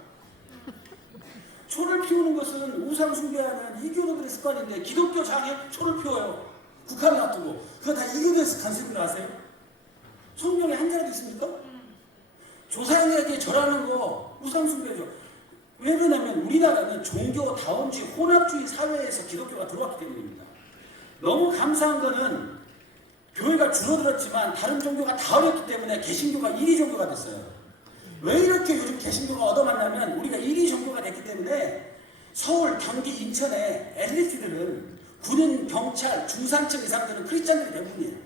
초를 피우는 것은 우상 숭배하는 이교도들의 습관인데 기독교 장에 초를 피워요. 국화를 놔두고. 그거 다 이교도에서 간섭인 거 아세요? 성경에 한 자라도 있습니까? 조상에게 절하는 거 우상 숭배죠. 왜 그러냐면 우리나라는 종교 다원주의 혼합주의 사회에서 기독교가 들어왔기 때문입니다. 너무 감사한 거는 교회가 줄어들었지만 다른 종교가 다 어렸기 때문에 개신교가 1위 종교가 됐어요. 왜 이렇게 요즘 개신교가 얻어맞냐면 우리가 1위 종교가 됐기 때문에 서울, 경기, 인천의 엘리트들은 군인, 경찰, 중산층 이상들은 크리스찬들이 대부분이에요.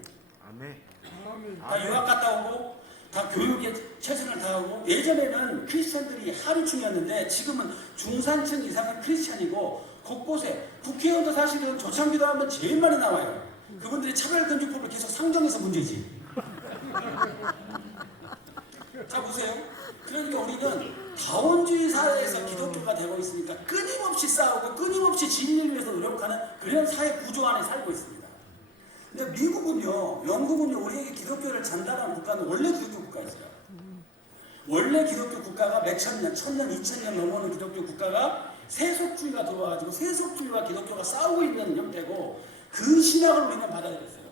다 유학 갔다 오고 다 교육에 최선을 다하고 예전에는 크리스찬들이 하루충이었는데 지금은 중산층 이상은 크리스찬이고 곳곳에 국회의원도 사실은 조창기도 하면 제일 많이 나와요. 그분들이 차별금지법을 계속 상정해서 문제지. 자 보세요. 그러니까 우리는 다원주의 사회에서 기독교가 되고 있으니까 끊임없이 싸우고 끊임없이 진리를 위해서 노력하는 그런 사회 구조 안에 살고 있습니다. 근데 미국은요, 영국은요, 우리에게 기독교를 전달한 국가는 원래 기독교 국가였어요. 원래 기독교 국가가 몇천 년, 1000년, 2000년 넘어오는 기독교 국가가 세속주의가 들어와가지고 세속주의와 기독교가 싸우고 있는 형태고 그 신학을 우리는 받아들였어요.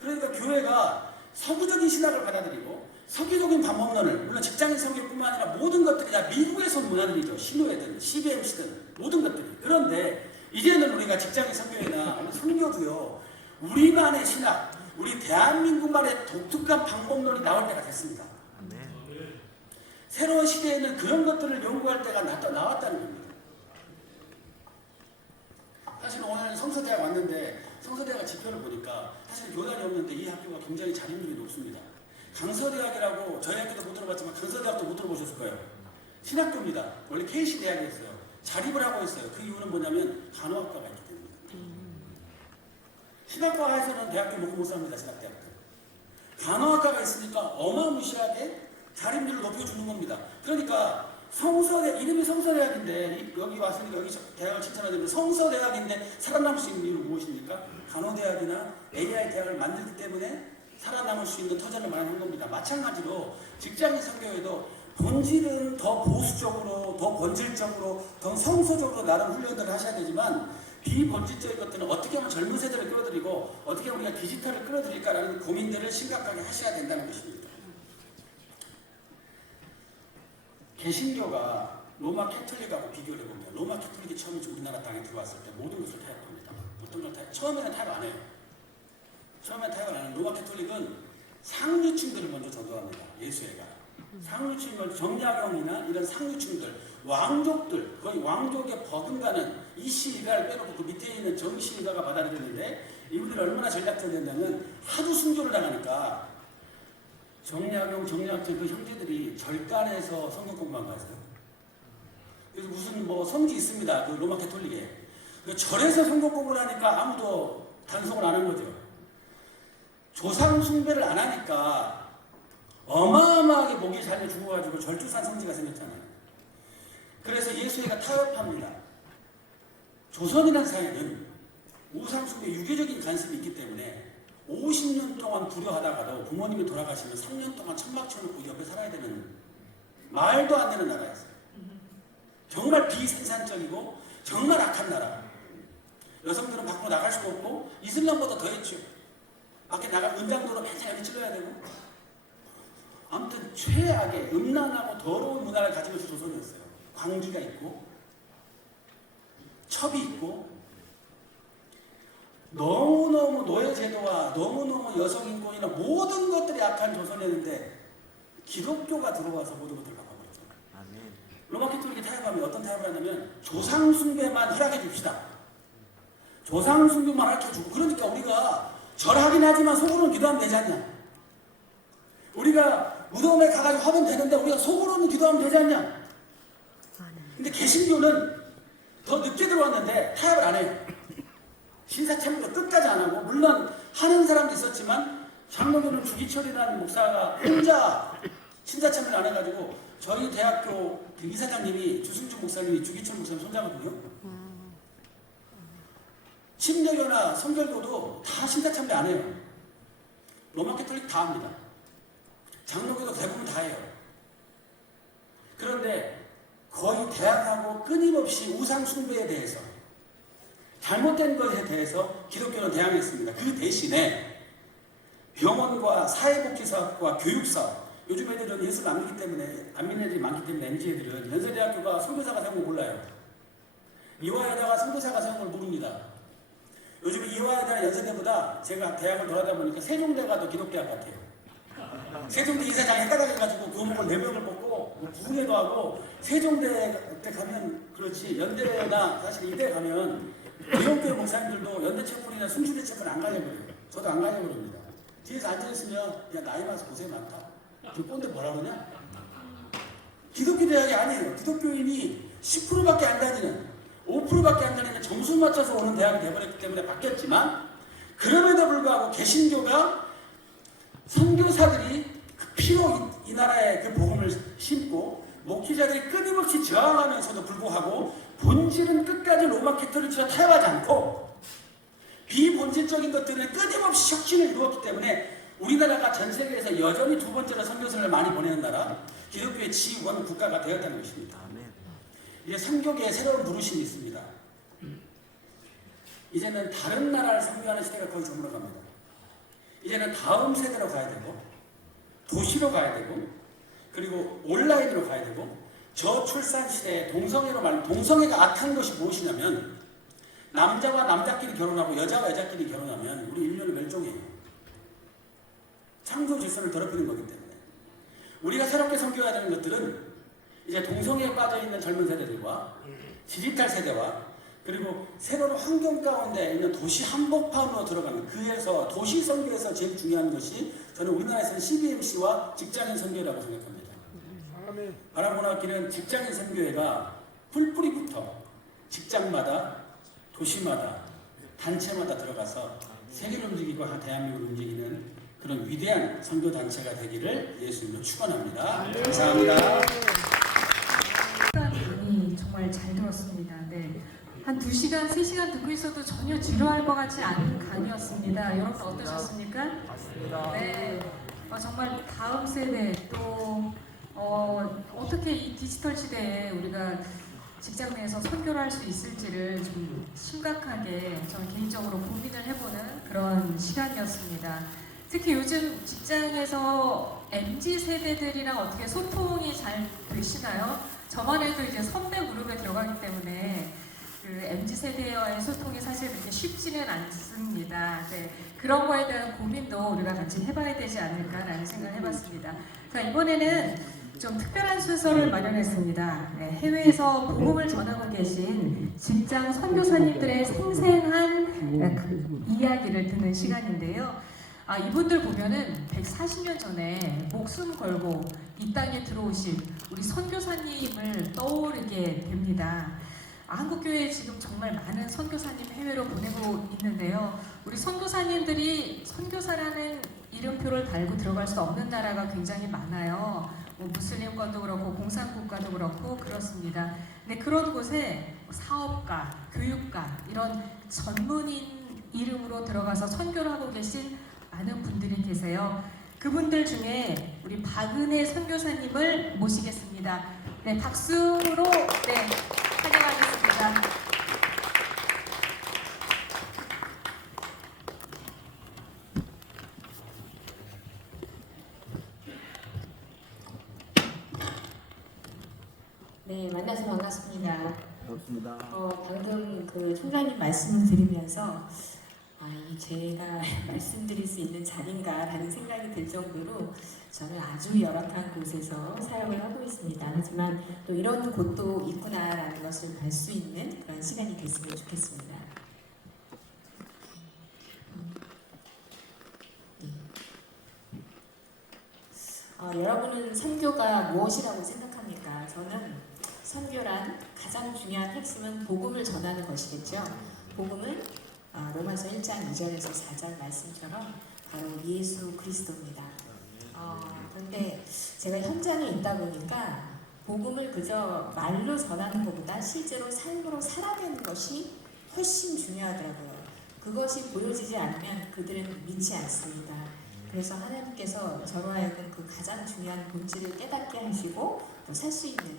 그러니까 교회가 서구적인 신학을 받아들이고 서구적인 방법론을, 물론 직장인 성교뿐만 아니라 모든 것들이 다 미국에서 온 문화들이죠. 신호회든 CBMC든 모든 것들이. 그런데 이제는 우리가 직장인 성교회나 성교도요, 우리만의 신학, 우리 대한민국만의 독특한 방법론이 나올 때가 됐습니다. 새로운 시대에는 그런 것들을 연구할 때가 나왔다는 겁니다. 사실 오늘 성서대학 왔는데 성서대학 지표를 보니까 사실 교단이 없는데 이 학교가 굉장히 자립률이 높습니다. 강서대학이라고 저희 학교도 못 들어봤지만 강서대학도 못 들어보셨을 거예요. 신학교입니다. 원래 KC대학이었어요. 자립을 하고 있어요. 그 이유는 뭐냐면 간호학과가 있기 때문입니다. 신학과에서는 대학교 못 삽니다. 신학대학교. 간호학과가 있으니까 어마무시하게 자립률을 높여주는 겁니다. 그러니까 성서대, 이름이 성서대학인데 여기 왔으니까 여기 대학을 칭찬하는데 성서대학인데 살아남을 수 있는 이유는 무엇입니까? 간호대학이나 AI 대학을 만들기 때문에 살아남을 수 있는 터전을 마련한 겁니다. 마찬가지로 직장인 선교에도 본질은 더 보수적으로, 더 본질적으로, 더 성서적으로 나름 훈련들을 하셔야 되지만 비본질적인 것들은 어떻게 하면 젊은 세대를 끌어들이고 어떻게 하면 우리가 디지털을 끌어들일까라는 고민들을 심각하게 하셔야 된다는 것입니다. 개신교가 로마 캐톨릭하고 비교를 해보면 로마 캐톨릭이 처음에 우리나라 땅에 들어왔을 때 모든 것을 타협합니다. 어떤 걸 타협? 처음에는 타협 안 해요. 처음에 타협을 안 해요. 로마 캐톨릭은 상류층들을 먼저 전도합니다. 예수회가. 상류층을 정약용이나 이런 상류층들, 왕족들, 거의 왕족에 버금가는 이시일가를 빼놓고 그 밑에 있는 정시일가가 받아들였는데 이분들이 얼마나 전략적이었냐면 하도 순교를 당하니까 정약용, 정약용 그 형제들이 절간에서 성경 공부한 거 아세요? 그래서 무슨 뭐 성지 있습니다. 그 로마 캐톨릭에. 그 절에서 성경 공부를 하니까 아무도 단속을 안 한 거죠. 조상 숭배를 안 하니까 어마어마하게 목이 잘려 죽어가지고 절주산 성지가 생겼잖아요. 그래서 예수회가 타협합니다. 조선이라는 사회는 우상 숭배 유교적인 관습이 있기 때문에 50년 동안 불효하다가도 부모님이 돌아가시면 3년 동안 천막 쳐놓고 옆에 살아야 되는 말도 안 되는 나라였어요. 정말 비생산적이고 정말 악한 나라. 여성들은 밖으로 나갈 수가 없고 이슬람보다 더 했죠. 밖에 나갈 은장도로 맨날 찔러야 되고 아무튼 최악의 음란하고 더러운 문화를 가지고 있는 조선이었어요. 광기가 있고 첩이 있고 너무너무 노예제도와 너무너무 여성인권이나 모든 것들이 악한 조선이었는데 기독교가 들어와서 모든 것들을 바꿔버렸죠. 로마 캐톨릭이 타협하면 어떤 타협을 하냐면 조상 숭배만 허락해 줍시다. 조상 숭배만 허락해 주고 그러니까 우리가 절하긴 하지만 속으로는 기도하면 되지 않냐. 우리가 무덤에 가가지고 하면 되는데 우리가 속으로는 기도하면 되지 않냐? 근데 개신교는 더 늦게 들어왔는데 타협을 안 해요. 신사참도 끝까지 안 하고, 물론 하는 사람도 있었지만 장로교는 주기철이라는 목사가 혼자 신사참을 안 해가지고 저희 대학교 그 이사장님이 주승준 목사님이 주기철 목사님 손자거든요. 침례교나 성결교도 다 신사참배 안 해요. 로마 캐톨릭 다 합니다. 장로교도 대부분 다 해요. 그런데 거의 대항하고 끊임없이 우상 숭배에 대해서, 잘못된 것에 대해서 기독교는 대항했습니다. 그 대신에 병원과 사회복지사업과 교육사업, 요즘 애들은 예수를 안 믿기 때문에, 안 믿는 애들이 많기 때문에 MZ 애들은 연세대학교가 선교사가 세운 거 몰라요. 이화여다가 선교사가 세운 걸 모릅니다. 요즘 이화여다나 연세대보다 제가 대학을 돌아다 보니까 세종대가 더 기독대학 같아요. 세종대 이사장이 헷갈려가지고 교목을 4명을 뽑고 부흥회도 하고, 세종대 때 가면 그렇지, 연대나 사실 이대 가면 대형교회 목사님들도 연대체불이나 순주대체불 안 가려버려요. 저도 안 가려버립니다. 뒤에서 앉아있으면 야 나이 많아서 고생 많다. 그 꼰대 뭐라 그러냐? 기독교 대학이 아니에요. 기독교인이 10%밖에 안 다니는, 5%밖에 안 다니는 점수 맞춰서 오는 대학이 되어버렸기 때문에 바뀌었지만, 그럼에도 불구하고 개신교가 선교사들이 그 피로 이 나라에 그 복음을 심고 목회자들이 끊임없이 저항하면서도 불구하고 본질은 끝까지 로마 캐톨릭처럼 타협하지 않고 비본질적인 것들을 끊임없이 혁신을 이루었기 때문에 우리나라가 전 세계에서 여전히 2번째로 선교사를 많이 보내는 나라, 기독교의 지1 국가가 되었다는 것입니다. 이제 선교계에 새로운 부르심이 있습니다. 이제는 다른 나라를 선교하는 시대가 거의 저물어갑니다. 이제는 다음 세대로 가야 되고, 도시로 가야 되고, 그리고 온라인으로 가야 되고, 저출산 시대에 동성애로 말하면, 동성애가 악한 것이 무엇이냐면 남자와 남자끼리 결혼하고 여자와 여자끼리 결혼하면 우리 인류는 멸종해요. 창조 질서를 더럽히는 거기 때문에 우리가 새롭게 선교해야 되는 것들은 이제 동성애에 빠져있는 젊은 세대들과 디지털 세대와, 그리고 새로운 환경 가운데 있는 도시 한복판으로 들어가는, 그에서 도시 선교에서 제일 중요한 것이 저는 우리나라에서는 CBMC와 직장인 선교라고 생각합니다. 바라보나기는 직장인 선교회가 풀뿌리부터 직장마다, 도시마다, 단체마다 들어가서 세계를 움직이고 대한민국을 움직이는 그런 위대한 선교 단체가 되기를 예수님으로 축원합니다. 감사합니다. 강의 정말 잘 들었습니다. 네. 한 2시간, 3시간 듣고 있어도 전혀 지루할 것 같지 않은 강의였습니다. 여러분 어떠셨습니까? 맞습니다. 네. 정말 다음 세대 또 어떻게 이 디지털 시대에 우리가 직장 내에서 선교를 할 수 있을지를 좀 심각하게 저는 개인적으로 고민을 해보는 그런 시간이었습니다. 특히 요즘 직장에서 MZ 세대들이랑 어떻게 소통이 잘 되시나요? 저만 해도 이제 선배 그룹에 들어가기 때문에 그 MZ 세대와의 소통이 사실 그렇게 쉽지는 않습니다. 네, 그런 거에 대한 고민도 우리가 같이 해봐야 되지 않을까라는 생각을 해봤습니다. 자, 이번에는 좀 특별한 순서를 마련했습니다. 네, 해외에서 복음을 전하고 계신 직장 선교사님들의 생생한 이야기를 듣는 시간인데요. 이분들 보면은 140년 전에 목숨 걸고 이 땅에 들어오신 우리 선교사님을 떠오르게 됩니다. 한국교회에 지금 정말 많은 선교사님 해외로 보내고 있는데요. 우리 선교사님들이 선교사라는 이름표를 달고 들어갈 수 없는 나라가 굉장히 많아요. 무슬림권도 그렇고 공산국가도 그렇고 그렇습니다. 근데 그런 곳에 사업가, 교육가 이런 전문인 이름으로 들어가서 선교를 하고 계신 많은 분들이 계세요. 그분들 중에 우리 박은혜 선교사님을 모시겠습니다. 네, 박수로 환영하겠습니다. 네, 만나서 반갑습니다. 반갑습니다. 방금 그 총장님 말씀을 들으면서 이 제가 말씀드릴 수 있는 자리인가라는 생각이 들 정도로 저는 아주 열악한 곳에서 사역을 하고 있습니다. 하지만 또 이런 곳도 있구나라는 것을 알 수 있는 그런 시간이 됐으면 좋겠습니다. 여러분은 선교가 무엇이라고 생각합니까? 저는 선교란 가장 중요한 핵심은 복음을 전하는 것이겠죠. 복음은 로마서 1장 2절에서 4절 말씀처럼 바로 예수 그리스도입니다. 그런데 제가 현장에 있다 보니까 복음을 그저 말로 전하는 것보다 실제로 삶으로 살아내는 것이 훨씬 중요하더라고요. 그것이 보여지지 않으면 그들은 믿지 않습니다. 그래서 하나님께서 저로 하여금 그 가장 중요한 본질을 깨닫게 하시고 또 살 수 있는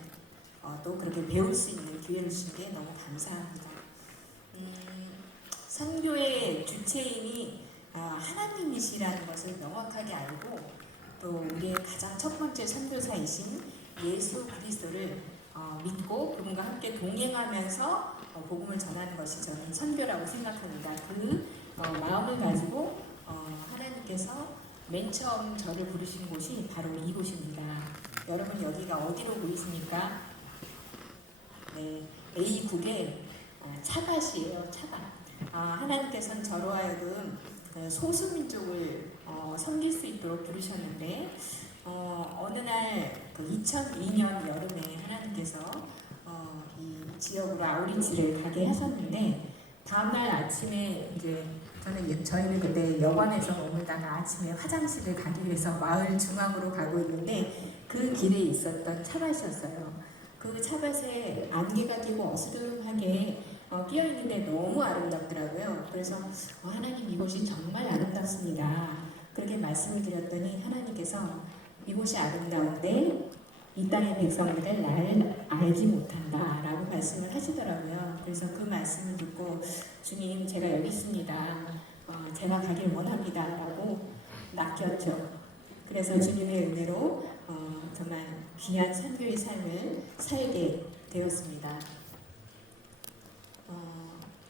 또 그렇게 배울 수 있는 기회를 주신 게 너무 감사합니다. 선교의 주체인이 하나님이시라는 것을 명확하게 알고 또 우리의 가장 첫 번째 선교사이신 예수 그리스도를 믿고 그분과 함께 동행하면서 복음을 전하는 것이 저는 선교라고 생각합니다. 그 마음을 가지고 하나님께서 맨 처음 저를 부르신 곳이 바로 이곳입니다. 여러분 여기가 어디로 보이십니까? 네, A국의 차밭이에요. 차밭. 하나님께서는 저로 하여금 소수민족을 섬길 수 있도록 부르셨는데 어느 날 그 2002년 여름에 하나님께서 이 지역으로 아우리치를 가게 하셨는데 다음날 아침에 이제 저희는 그때 여관에서 머물다가 아침에 화장실을 가기 위해서 마을 중앙으로 가고 있는데 그 길에 있었던 차밭이었어요. 그 차밭에 안개가 끼고 어스름하게 끼어 있는데 너무 아름답더라고요. 그래서 하나님 이곳이 정말 아름답습니다. 그렇게 말씀을 드렸더니 하나님께서 이곳이 아름다운데 이 땅의 백성들은 날 알지 못한다 라고 말씀을 하시더라고요. 그래서 그 말씀을 듣고 주님 제가 여기 있습니다. 제가 가길 원합니다 라고 낚였죠. 그래서 주님의 은혜로 정말 귀한 선교의 삶을 살게 되었습니다.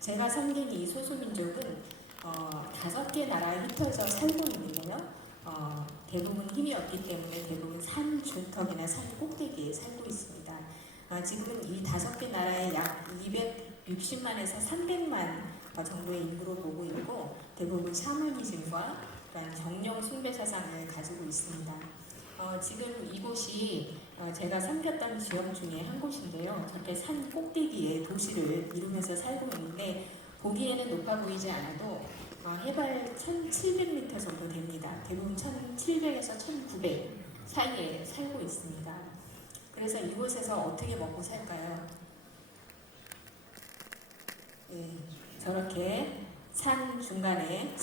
제가 섬긴 이 소수민족은 5개 나라에 흩어져 살고 있는데요. 대부분 힘이 없기 때문에 대부분 산 중턱이나 산 꼭대기에 살고 있습니다. 지금은 이 5개 나라에 약 260만에서 300만 정도의 인구로 보고 있고 대부분 샤머니즘과 정령 숭배 사상을 가지고 있습니다. 지금 이곳이 제가 섬겼던 지역 중에 한 곳인데요. 저렇게 산 꼭대기에 도시를 이루면서 살고 있는데 보기에는 높아 보이지 않아도 해발 1700m 정도 됩니다. 대부분 1700에서 1900 사이에 살고 있습니다. 그래서 이곳에서 어떻게 먹고 살까요? 네, 저렇게 산 중간에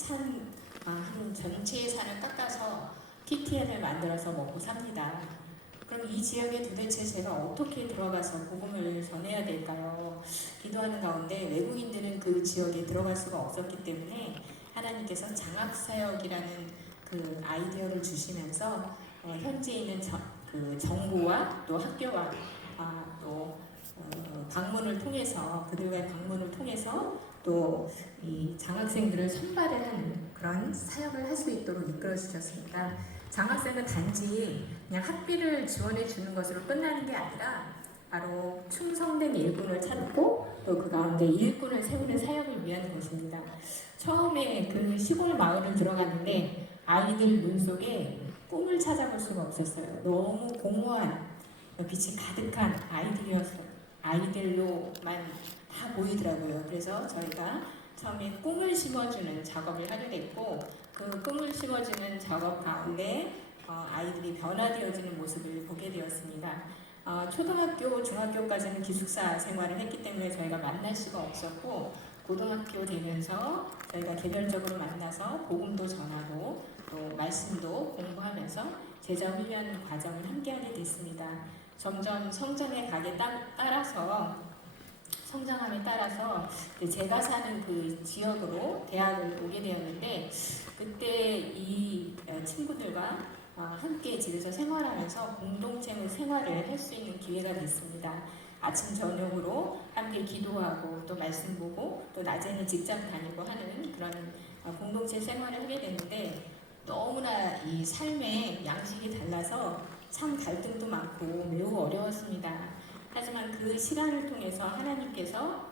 한 전체의 산을 깎아서 PTN을 만들어서 먹고 삽니다. 그럼 이 지역에 도대체 제가 어떻게 들어가서 복음을 전해야 될까요? 기도하는 가운데 외국인들은 그 지역에 들어갈 수가 없었기 때문에 하나님께서 장학사역이라는 그 아이디어를 주시면서 현재 있는 그 정부와 또 학교와 또 방문을 통해서 그들과의 방문을 통해서 또 이 장학생들을 선발을 하는 그런 사역을 할 수 있도록 이끌어 주셨습니다. 장학생은 단지 그냥 학비를 지원해 주는 것으로 끝나는 게 아니라 바로 충성된 일꾼을 찾고 또 그 가운데 일꾼을 세우는 사역을 위한 것입니다. 처음에 그 시골 마을을 들어갔는데 아이들 눈 속에 꿈을 찾아볼 수가 없었어요. 너무 공허한 빛이 가득한 아이들로만 다 보이더라고요. 그래서 저희가 처음에 꿈을 심어주는 작업을 하게 됐고 그 꿈을 심어주는 작업 가운데 아이들이 변화되어지는 모습을 보게 되었습니다. 초등학교, 중학교까지는 기숙사 생활을 했기 때문에 저희가 만날 수가 없었고 고등학교 되면서 저희가 개별적으로 만나서 복음도 전하고 또 말씀도 공부하면서 제자 훈련 과정을 함께하게 됐습니다. 점점 성장함에 따라서 제가 사는 그 지역으로 대학을 오게 되었는데 그때 이 친구들과 함께 집에서 생활하면서 공동체 생활을 할 수 있는 기회가 됐습니다. 아침 저녁으로 함께 기도하고 또 말씀 보고 또 낮에는 직장 다니고 하는 그런 공동체 생활을 하게 됐는데 너무나 이 삶의 양식이 달라서 참 갈등도 많고 매우 어려웠습니다. 하지만 그 시간을 통해서 하나님께서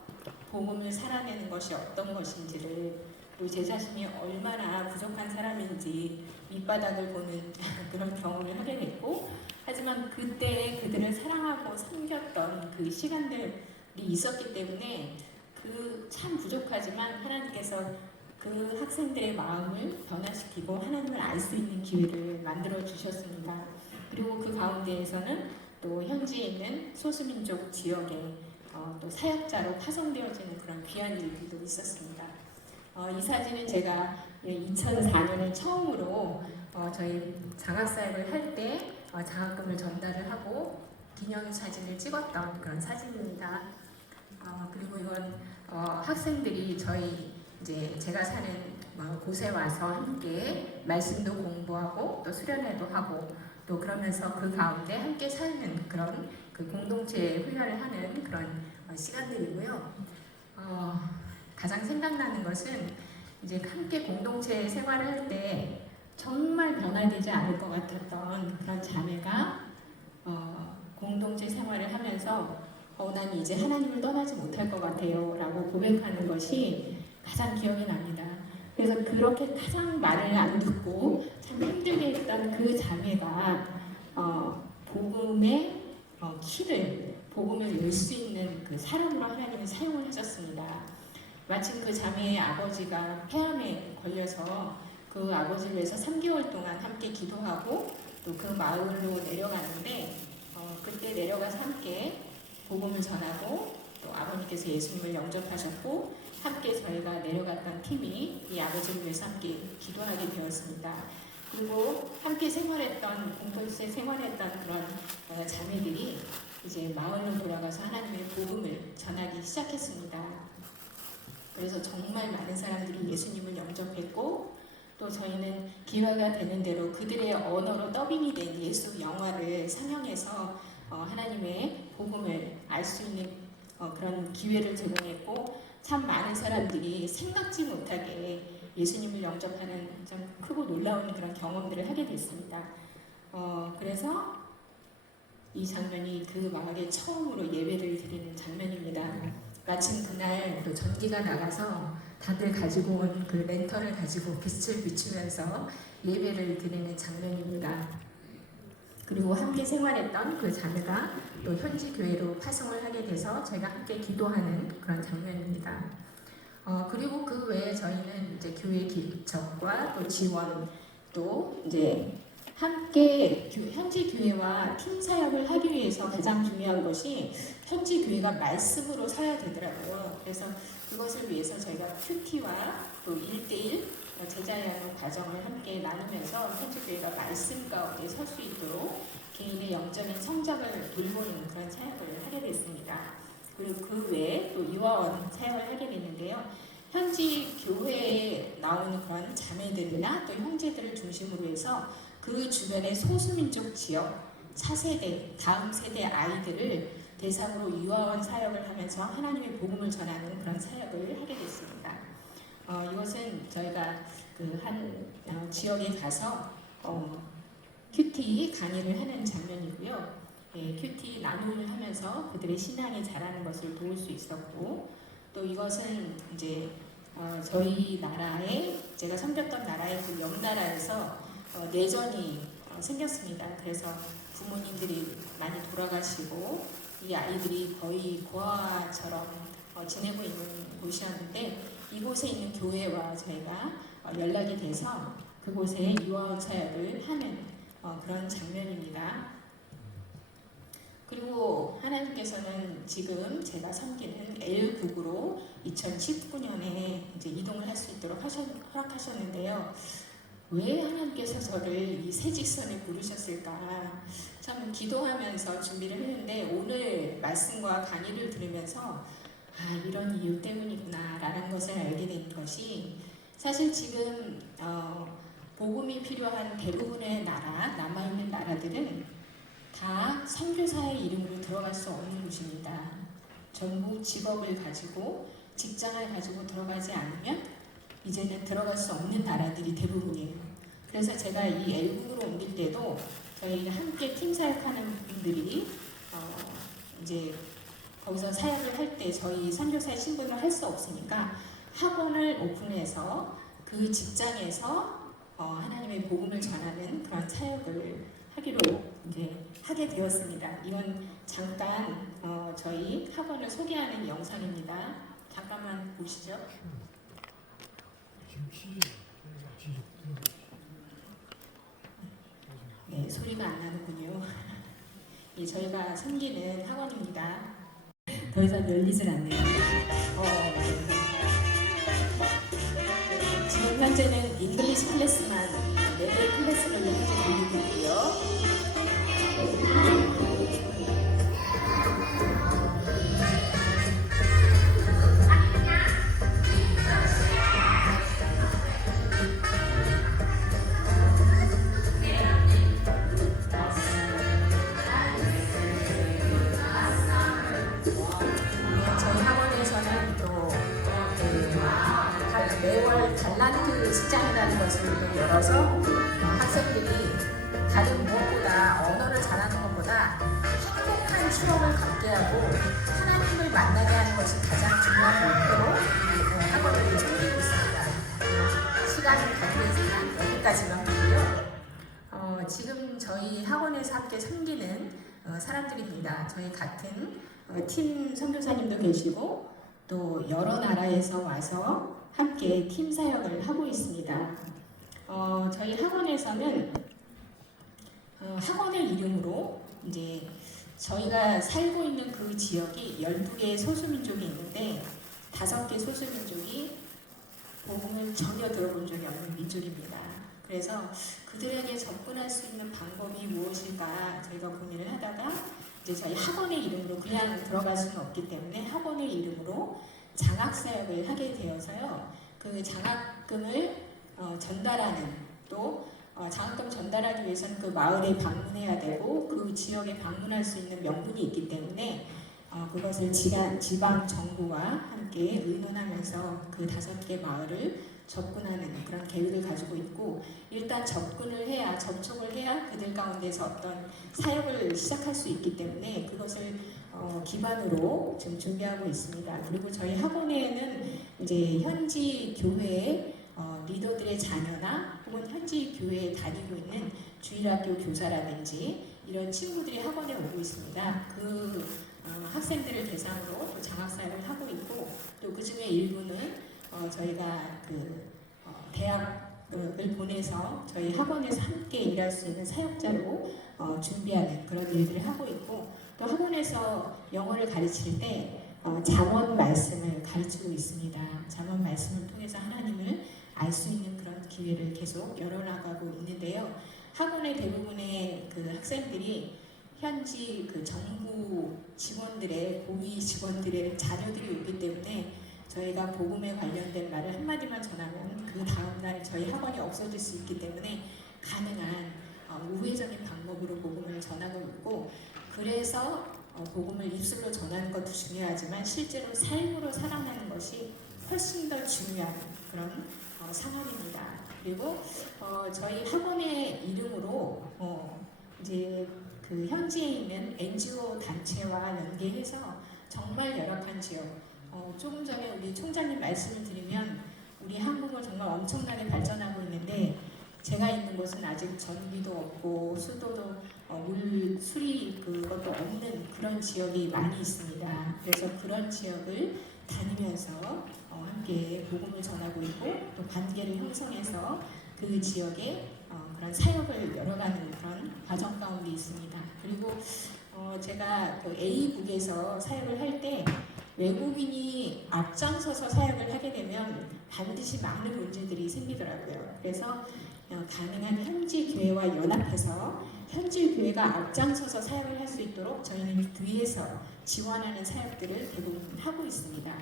복음을 살아내는 것이 어떤 것인지를 또 제 자신이 얼마나 부족한 사람인지 밑바닥을 보는 그런 경험을 하게 됐고, 하지만 그때 그들을 사랑하고 섬겼던 그 시간들이 있었기 때문에 그 참 부족하지만 하나님께서 그 학생들의 마음을 변화시키고 하나님을 알 수 있는 기회를 만들어 주셨습니다. 그리고 그 가운데에서는 또 현지에 있는 소수민족 지역에 또 사역자로 파송되어지는 그런 귀한 일들도 있었습니다. 이 사진은 제가 2004년에 처음으로 저희 장학사역을 할 때 장학금을 전달을 하고 기념 사진을 찍었던 그런 사진입니다. 그리고 이건 학생들이 저희 이제 제가 사는 곳에 와서 함께 말씀도 공부하고 또 수련회도 하고 또 그러면서 그 가운데 함께 살는 그런 그 공동체 훈련을 하는 그런 시간들이고요. 가장 생각나는 것은 이제 함께 공동체 생활을 할 때 정말 변화되지 않을 것 같았던 그런 자매가 공동체 생활을 하면서 난 이제 하나님을 떠나지 못할 것 같아요 라고 고백하는 것이 가장 기억이 납니다. 그래서 그렇게 가장 말을 안 듣고 참 힘들게 했던 그 자매가 복음의 키를, 복음을 열 수 있는 그 사람으로 하나님이 사용을 하셨습니다. 마침 그 자매의 아버지가 폐암에 걸려서 그 아버지를 위해서 3개월 동안 함께 기도하고 또 그 마을로 내려갔는데 그때 내려가서 함께 복음을 전하고 또 아버님께서 예수님을 영접하셨고 함께 저희가 내려갔던 팀이 이 아버지를 위해서 함께 기도하게 되었습니다. 그리고 함께 생활했던 공동체 생활했던 그런 자매들이 이제 마을로 돌아가서 하나님의 복음을 전하기 시작했습니다. 그래서 정말 많은 사람들이 예수님을 영접했고 또 저희는 기회가 되는 대로 그들의 언어로 더빙이 된 예수 영화를 상영해서 하나님의 복음을 알 수 있는 그런 기회를 제공했고 참 많은 사람들이 생각지 못하게 예수님을 영접하는 좀 크고 놀라운 그런 경험들을 하게 됐습니다. 그래서 이 장면이 그 마을에 처음으로 예배를 드리는 장면입니다. 마침 그날 또 전기가 나가서 다들 가지고 온 그 랜턴을 가지고 빛을 비추면서 예배를 드리는 장면입니다. 그리고 함께 생활했던 그 자매가 또 현지 교회로 파송을 하게 돼서 제가 함께 기도하는 그런 장면입니다. 그리고 그 외에 저희는 이제 교회 기척과 또 지원 또 이제 함께 현지 교회와 팀 사역을 하기 위해서 가장 중요한 것이 현지 교회가 말씀으로 서야 되더라고요. 그래서 그것을 위해서 저희가 큐티와 또 1대1 제자양육 과정을 함께 나누면서 현지 교회가 말씀 가운데 설 수 있도록 개인의 영적인 성장을 돌보는 그런 사역을 하게 됐습니다. 그리고 그 외에 또 유아원 사역을 하게 됐는데요. 현지 교회에 나오는 그런 자매들이나 또 형제들을 중심으로 해서 그 주변의 소수민족 지역, 차세대, 다음 세대 아이들을 대상으로 유아원 사역을 하면서 하나님의 복음을 전하는 그런 사역을 하게 됐습니다. 이것은 저희가 그 한 지역에 가서 큐티 강의를 하는 장면이고요. 큐티 나눔을 하면서 그들의 신앙이 자라는 것을 도울 수 있었고 또 이것은 이제 저희 나라에 제가 섬겼던 나라의 그 옆나라에서 내전이 생겼습니다. 그래서 부모님들이 많이 돌아가시고 이 아이들이 거의 고아처럼 지내고 있는 곳이었는데 이곳에 있는 교회와 저희가 연락이 돼서 그곳에 유아원 사역을 하는 그런 장면입니다. 그리고 하나님께서는 지금 제가 섬기는 L국으로 2019년에 이제 이동을 할 수 있도록 허락하셨는데요. 왜 하나님께서 저를 이 새 직선에 부르셨을까? 참 기도하면서 준비를 했는데 오늘 말씀과 강의를 들으면서 이런 이유 때문이구나 라는 것을 알게 된 것이 사실 지금 복음이 필요한 대부분의 나라, 남아있는 나라들은 다 선교사의 이름으로 들어갈 수 없는 곳입니다. 전부 직업을 가지고 직장을 가지고 들어가지 않으면 이제는 들어갈 수 없는 나라들이 대부분이에요. 그래서 제가 이 L국으로 옮길 때도 저희 함께 팀 사역하는 분들이 이제 거기서 사역을 할 때 저희 선교사의 신분을 할 수 없으니까 학원을 오픈해서 그 직장에서 하나님의 복음을 전하는 그런 사역을 하기로 이제 하게 되었습니다. 이건 잠깐 저희 학원을 소개하는 영상입니다. 잠깐만 보시죠. 네, 소리가 안 나는군요. 예, 저희가 섬기는 학원입니다. 더 이상 열리질 않네요. 지금 현재는 잉글리시 클래스만 4개 클래스를 현재 돌리고 있고요. 저희 학원에서는 또 매월 달란트 직장이라는 것을 또 열어서 학생들이 다른 무엇보다 언어를 잘하는 것보다 행복한 추억을 갖게 하고 하나님을 만나게 하는 것이 가장 중요한 목표로 학원을 챙기고 있습니다. 시간이 관계상 여기까지만 보고요. 지금 저희 학원에서 함께 섬기는 사람들입니다. 저희 같은 팀 선교사님도 계시고 또 여러 나라에서 와서 함께 팀 사역을 하고 있습니다. 저희 학원에서는 학원의 이름으로 이제 저희가 살고 있는 그 지역이 12개의 소수민족이 있는데 5개 소수민족이 복음을 전혀 들어본 적이 없는 민족입니다. 그래서 그들에게 접근할 수 있는 방법이 무엇일까 저희가 고민을 하다가 이제 저희 학원의 이름으로 그냥 들어갈 수는 없기 때문에 학원의 이름으로 장학사역을 하게 되어서요. 그 장학금을 전달하는 또 장학금 전달하기 위해서는 그 마을에 방문해야 되고 그 지역에 방문할 수 있는 명분이 있기 때문에 그것을 지방 정부와 함께 의논하면서 그 5개 마을을 접근하는 그런 계획을 가지고 있고 일단 접근을 해야 접촉을 해야 그들 가운데서 어떤 사역을 시작할 수 있기 때문에 그것을 기반으로 지금 준비하고 있습니다. 그리고 저희 학원에는 이제 현지 교회의 리더들의 자녀나 혹은 현지 교회에 다니고 있는 주일학교 교사라든지 이런 친구들이 학원에 오고 있습니다. 그 학생들을 대상으로 또 장학사역을 하고 있고 또 그 중에 일부는 저희가 대학을 보내서 저희 학원에서 함께 일할 수 있는 사역자로 준비하는 그런 일들을 하고 있고 또 학원에서 영어를 가르칠 때 잠언 말씀을 가르치고 있습니다. 잠언 말씀을 통해서 하나님을 알 수 있는 그런 기회를 계속 열어나가고 있는데요. 학원의 대부분의 그 학생들이 현지 그 정부 직원들의 고위 직원들의 자녀들이 있기 때문에 저희가 복음에 관련된 말을 한마디만 전하면 그 다음날 저희 학원이 없어질 수 있기 때문에 가능한 우회적인 방법으로 복음을 전하고 있고 그래서 복음을 입술로 전하는 것도 중요하지만 실제로 삶으로 살아가는 것이 훨씬 더 중요한 그런 상황입니다. 그리고 저희 학원의 이름으로 이제 그 현지에 있는 NGO 단체와 연계해서 정말 열악한 지역 조금 전에 우리 총장님 말씀을 드리면 우리 한국은 정말 엄청나게 발전하고 있는데 제가 있는 곳은 아직 전기도 없고 수도도 물 수리 그것도 없는 그런 지역이 많이 있습니다. 그래서 그런 지역을 다니면서 함께 복음을 전하고 있고 또 관계를 형성해서 그 지역에 그런 사역을 열어가는 그런 과정 가운데 있습니다. 그리고 제가 그 A국에서 사역을 할 때 외국인이 앞장서서 사역을 하게 되면 반드시 많은 문제들이 생기더라고요. 그래서 가능한 현지 교회와 연합해서 현지 교회가 앞장서서 사역을 할 수 있도록 저희는 뒤에서 지원하는 사역들을 대부분 하고 있습니다.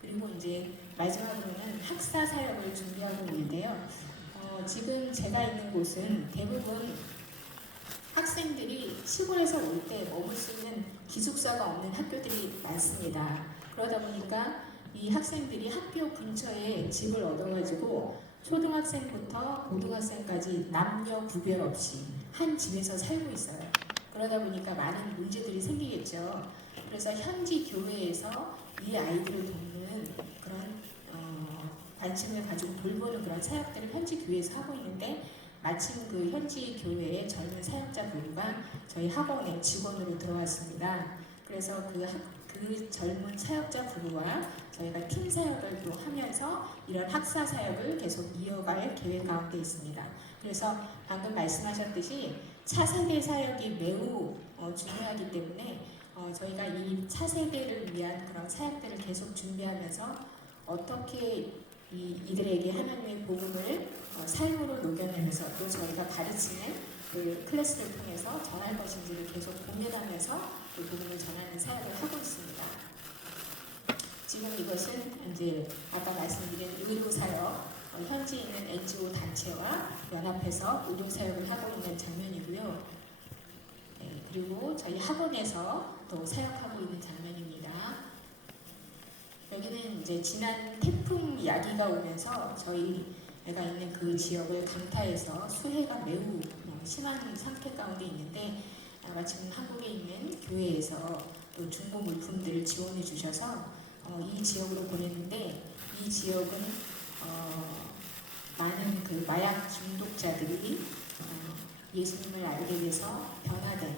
그리고 이제 마지막으로는 학사 사역을 준비하고 있는데요. 지금 제가 있는 곳은 대부분 학생들이 시골에서 올 때 머물 수 있는 기숙사가 없는 학교들이 많습니다. 그러다 보니까 이 학생들이 학교 근처에 집을 얻어가지고 초등학생부터 고등학생까지 남녀 구별 없이 한 집에서 살고 있어요. 그러다 보니까 많은 문제들이 생기겠죠. 그래서 현지 교회에서 이 아이들을 돕는 그런 관심을 가지고 돌보는 그런 사역들을 현지 교회에서 하고 있는데 마침 그 현지 교회의 젊은 사역자 부부가 저희 학원에 직원으로 들어왔습니다. 그래서 그 젊은 사역자 부부와 저희가 팀 사역을 또 하면서 이런 학사 사역을 계속 이어갈 계획 가운데 있습니다. 그래서 방금 말씀하셨듯이 차세대 사역이 매우 중요하기 때문에 저희가 이 차세대를 위한 그런 사역들을 계속 준비하면서 어떻게 이들에게 하나님의 복음을 삶으로 녹여내면서 또 저희가 가르치는 그 클래스를 통해서 전할 것인지를 계속 고민하면서 그 복음을 전하는 사역을 하고 있습니다. 지금 이것은 이제 아까 말씀드린 의료 사역, 현지에 있는 NGO 단체와 연합해서 의료 사역을 하고 있는 장면이고요. 네, 그리고 저희 학원에서 또 사역하고 있는 장면입니다. 여기는 이제 지난 태풍 야기가 오면서 저희가 있는 그 지역을 강타해서 수해가 매우 심한 상태 가운데 있는데 마침 한국에 있는 교회에서 또 중고 물품들을 지원해 주셔서 이 지역으로 보냈는데 이 지역은 많은 그 마약 중독자들이 예수님을 알게 돼서 변화된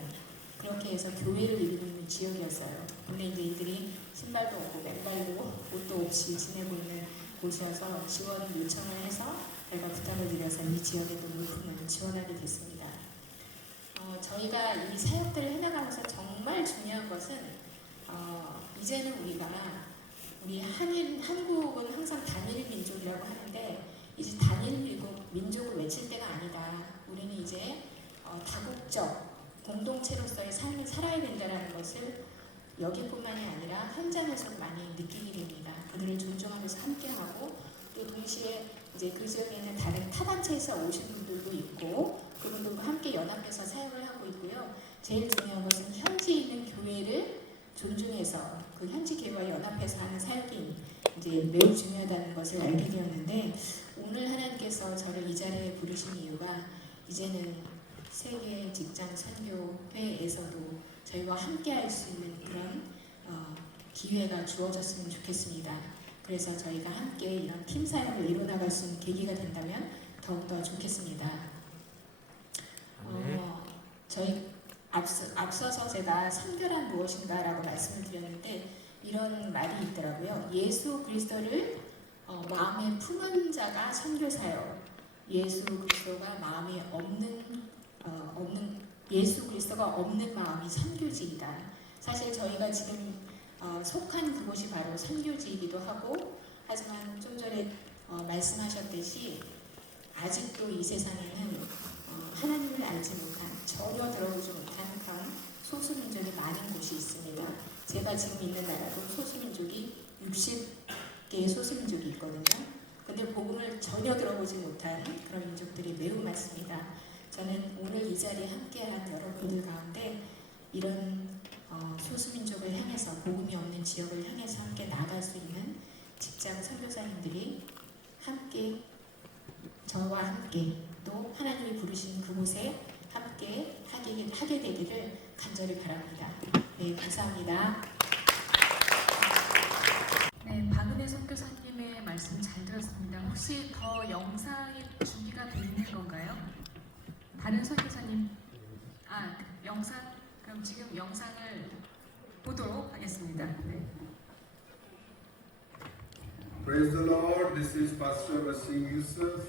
그렇게 해서 교회를 이루고 있는 지역이었어요. 근데 이제 이들이 신발도 없고 맨발로 옷도 없이 지내고 있는 곳이어서 지원을 요청을 해서 저희가 부탁을 드려서 이 지역에도 물품을 지원하게 됐습니다. 저희가 이 사역들을 해나가면서 정말 중요한 것은 이제는 우리 한국은 항상 단일 민족이라고 하는데 이제 단일 민족을 외칠 때가 아니다. 우리는 이제 다국적 공동체로서의 삶을 살아야 된다는 것을 여기뿐만이 아니라 현장에서 많이 느끼게 됩니다. 그들을 존중하면서 함께하고 또 동시에 이제 그 지역에 있는 다른 타단체에서 오신 분들도 있고 그분들과 함께 연합해서 사역을 하고 있고요. 제일 중요한 것은 현지에 있는 교회를 존중해서 그 현지 교회와 연합해서 하는 사역이 이제 매우 중요하다는 것을 알게 되었는데 오늘 하나님께서 저를 이 자리에 부르신 이유가 이제는 세계 직장 선교회에서도 저희와 함께 할 수 있는 그런 기회가 주어졌으면 좋겠습니다. 그래서 저희가 함께 이런 팀 사역을 이뤄나갈 수 있는 계기가 된다면 더욱더 좋겠습니다. 저희 앞서서 제가 선교란 무엇인가라고 말씀을 드렸는데 이런 말이 있더라고요. 예수 그리스도를 마음에 품은 자가 선교사요. 예수 그리스도가 마음에 예수 그리스도가 없는 마음이 선교지이다. 사실 저희가 지금 속한 그곳이 바로 선교지이기도 하고 하지만 좀 전에 말씀하셨듯이 아직도 이 세상에는 하나님을 알지 못한 전혀 들어보지 못한 그런 소수민족이 많은 곳이 있습니다. 제가 지금 있는 나라도 소수민족이 60개의 소수민족이 있거든요. 근데 복음을 전혀 들어보지 못한 그런 민족들이 매우 많습니다. 저는 오늘 이 자리에 함께한 여러분들 가운데 이런 소수민족을 향해서 복음이 없는 지역을 향해서 함께 나아갈 수 있는 직장 선교사님들이 함께 저와 함께 또 하나님이 부르신 그곳에 함께 하게 되기를 간절히 바랍니다. 네, 감사합니다. 네, 박은혜 선교사님의 말씀 잘 들었습니다. 혹시 더 영상이 준비가 돼 있는 건가요? 다른 선교사님, 영상? 그럼 지금 영상을 보도록 하겠습니다. 네. Praise the Lord. This is Pastor Wasim Yusuf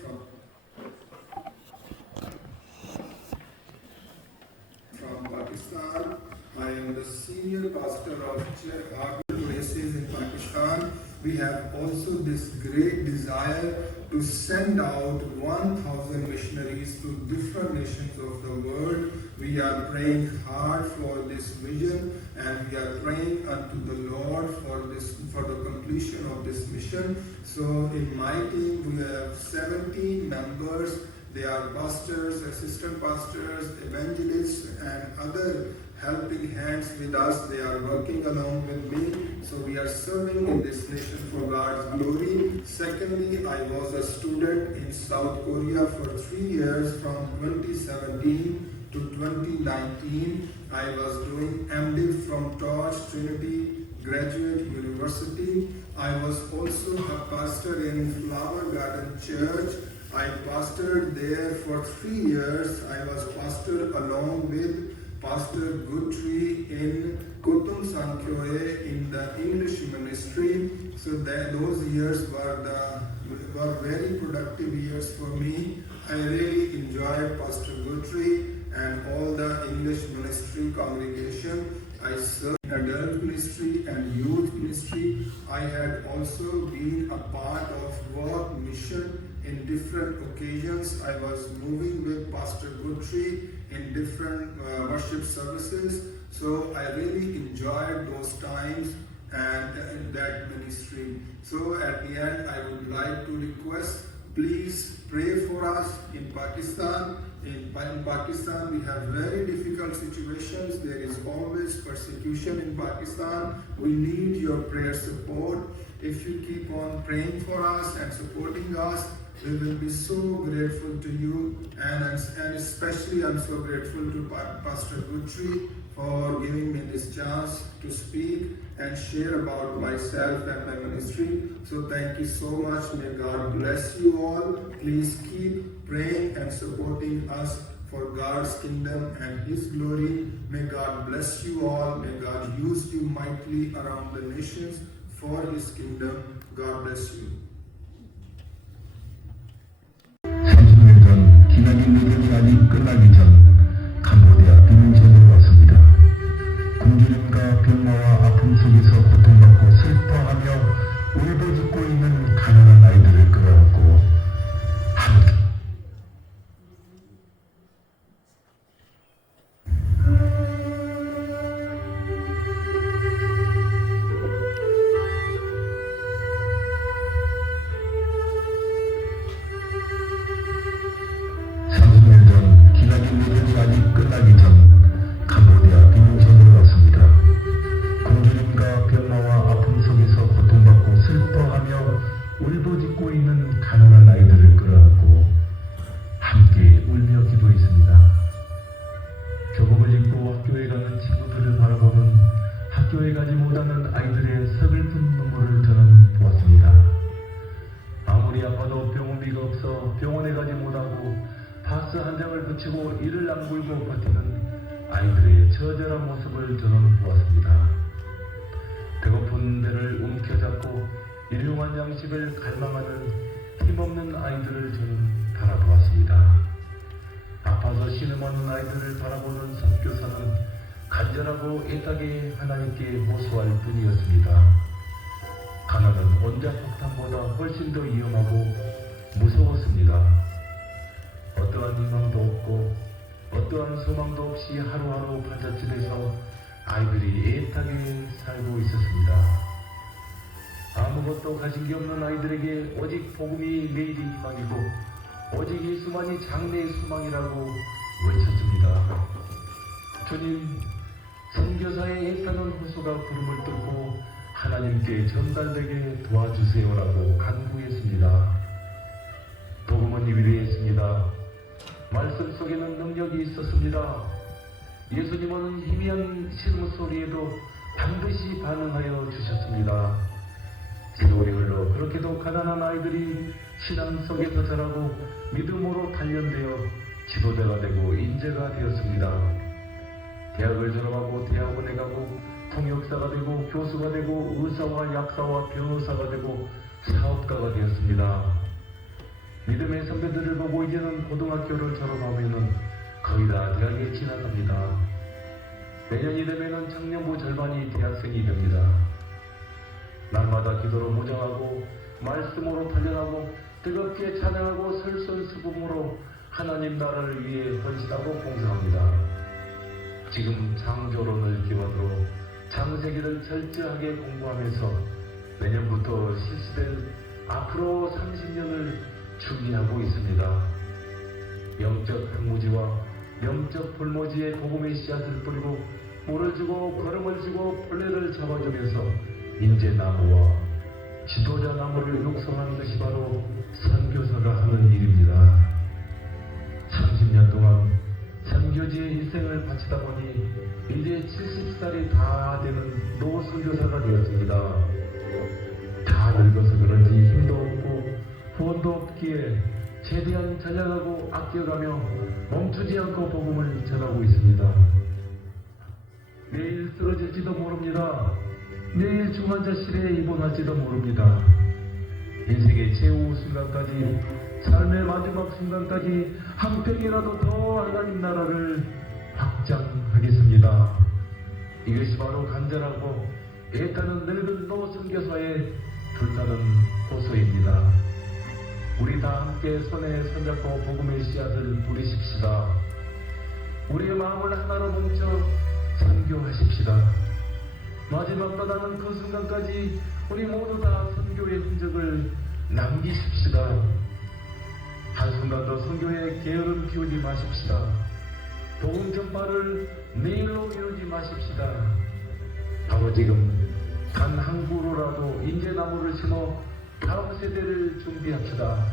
from Pakistan. I am the senior pastor of Chirag places in Pakistan. We have also this great desire to send out 1,000 missionaries to different nations of the world. We are praying hard for this vision and we are praying unto the Lord for the completion of this mission. So in my team we have 17 members. They are pastors, assistant pastors, evangelists and other helping hands with us. They are working along with me. So we are serving in this nation for God's glory. Secondly, I was a student in South Korea for 3 years from 2017 to 2019. I was doing MDiv from Torch Trinity Graduate University. I was also a pastor in Flower Garden Church. I pastored there for 3 years. I was pastor along with Pastor Guthrie in Kotum Sankyoe in the English ministry. So those years were very productive years for me. I really enjoyed Pastor Guthrie and all the English ministry congregation. I served in adult ministry and youth ministry. I had also been a part of work mission in different occasions. I was moving with Pastor Guthrie in different worship services. So I really enjoyed those times and that ministry. So at the end, I would like to request, please pray for us in Pakistan. In Pakistan, we have very difficult situations. There is always persecution in Pakistan. We need your prayer support. If you keep on praying for us and supporting us, we will be so grateful to you. And especially I'm so grateful to Pastor Guthrie for giving me this chance to speak and share about myself and my ministry. So thank you so much. May God bless you all. Please keep praying and supporting us for God's kingdom and His glory. May God bless you all. May God use you mightily around the nations for His kingdom. God bless you. 30년 전 기나긴 노동이 아직 끝나기 전 캄보디아 비민천으로 왔습니다. 굶주림과 병마와 아픔 속에서 고통받고 슬퍼하며 울부짖고 있는 가난한 아이들을 끌어안고 함께 아직 끝나기 전 캄보디아 비민천으로 왔습니다. 굶주림과 병마와 아픔 속에서 고통받고 슬퍼하며 울부짖고 있는 가난한 아이들을 끌어안고 함께 울며 기도했습니다. 교복을 입고 학교에 가는 친구들을 바라보는 학교에 가지 못하는 아이들의 서글픈 눈물을 저는 보았습니다. 아무리 아파도 병원비가 없어 병원에 가지 못하고 파스 한 장을 붙이고 이를 악물고 버티는 아이들의 처절한 모습을 저는 보았습니다. 배고픈 배를 움켜잡고 일용한 양식을 갈망하는 힘없는 아이들을 저는 바라보았습니다. 아파서 신음하는 아이들을 바라보는 선교사는 간절하고 애타게 하나님께 호소할 뿐이었습니다. 가난은 원자폭탄보다 훨씬 더 위험하고 무서웠습니다. 어떠한 희망도 없고 어떠한 소망도 없이 하루하루 판잣집에서 아이들이 애타게 살고 있었습니다. 아무것도 가진 게 없는 아이들에게 오직 복음이 매일의 희망이고 오직 예수만이 장래의 소망이라고 외쳤습니다. 주님, 선교사의 애타는 호소가 구름을 뚫고 하나님께 전달되게 도와주세요라고 간구했습니다. 복음은 위대했습니다. 말씀 속에는 능력이 있었습니다. 예수님은 희미한 신음소리에도 반드시 반응하여 주셨습니다. 세월이 흘러 그렇게도 가난한 아이들이 신앙 속에서 자라고 믿음으로 단련되어 지도자가 되고 인재가 되었습니다. 대학을 졸업하고 대학원에 가고 통역사가 되고 교수가 되고 의사와 약사와 변호사가 되고 사업가가 되었습니다. 믿음의 선배들을 보고 이제는 고등학교를 졸업하면은 거의 다 대학에 진학합니다. 내년이 되면은 청년부 절반이 대학생이 됩니다. 날마다 기도로 무장하고 말씀으로 단련하고 뜨겁게 찬양하고 설선수범으로 하나님 나라를 위해 헌신하고 봉사합니다. 지금 장조론을 기반으로 창세기를 철저하게 공부하면서 내년부터 실시될 앞으로 30년을 준비하고 있습니다. 영적 황무지와 영적 불모지의 복음의 씨앗을 뿌리고 물을 주고 걸음을 주고 벌레를 잡아주면서 인재나무와 지도자 나무를 육성하는 것이 바로 선교사가 하는 일입니다. 30년 동안 선교지의 일생을 바치다 보니 이제 70살이 다 되는 노선교사가 되었습니다. 다 늙어서 그런지 힘도 없고 후원도 없기에 최대한 전략하고 아껴가며 멈추지 않고 복음을 전하고 있습니다. 내일 쓰러질지도 모릅니다. 내일 중환자실에 입원할지도 모릅니다. 인생의 최후 순간까지, 삶의 마지막 순간까지 한 평이라도 더 하나님 나라를 확장하겠습니다. 이것이 바로 간절하고 애타는 늙은 노 선교사의 불타는 호소입니다. 우리 다 함께 손에 손잡고 복음의 씨앗을 뿌리십시다. 우리의 마음을 하나로 뭉쳐 선교하십시다. 마지막 떠나는 그 순간까지 우리 모두 다 선교의 흔적을 남기십시다. 한순간도 선교의 게으름 피우지 마십시다. 복음 전파를 내일로 미루지 마십시다. 바로 지금 단 한 그루라도 인재나무를 심어 다음 세대를 준비합시다.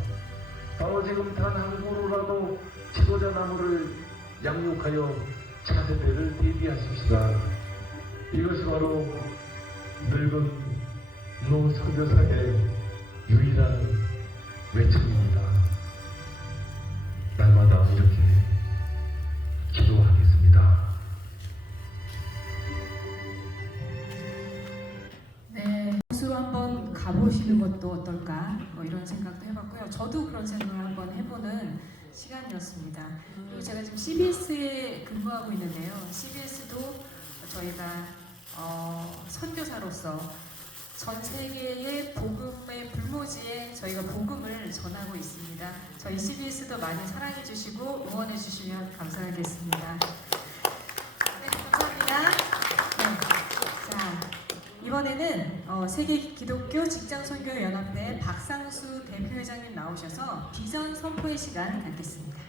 바로 지금 단 한 그루라도 지도자 나무를 양육하여 차세대를 대비하십시다. 이것이 바로 늙은 노 선교사의 유일한 외침입니다. 날마다 이렇게 기도하겠습니다. 네, 곳으로 한번 가보시는 것도 어떨까? 뭐 이런 생각도 해봤고요. 저도 그런 생각을 한번 해보는 시간이었습니다. 그리고 제가 지금 CBS에 근무하고 있는데요. CBS도 저희가 선교사로서 전 세계의 복음의 불모지에 저희가 복음을 전하고 있습니다. 저희 CBS도 많이 사랑해 주시고 응원해 주시면 감사하겠습니다. 네, 감사합니다. 네. 자, 이번에는 세계 기독교 직장선교연합회 박상수 대표회장님 나오셔서 비전 선포의 시간 갖겠습니다.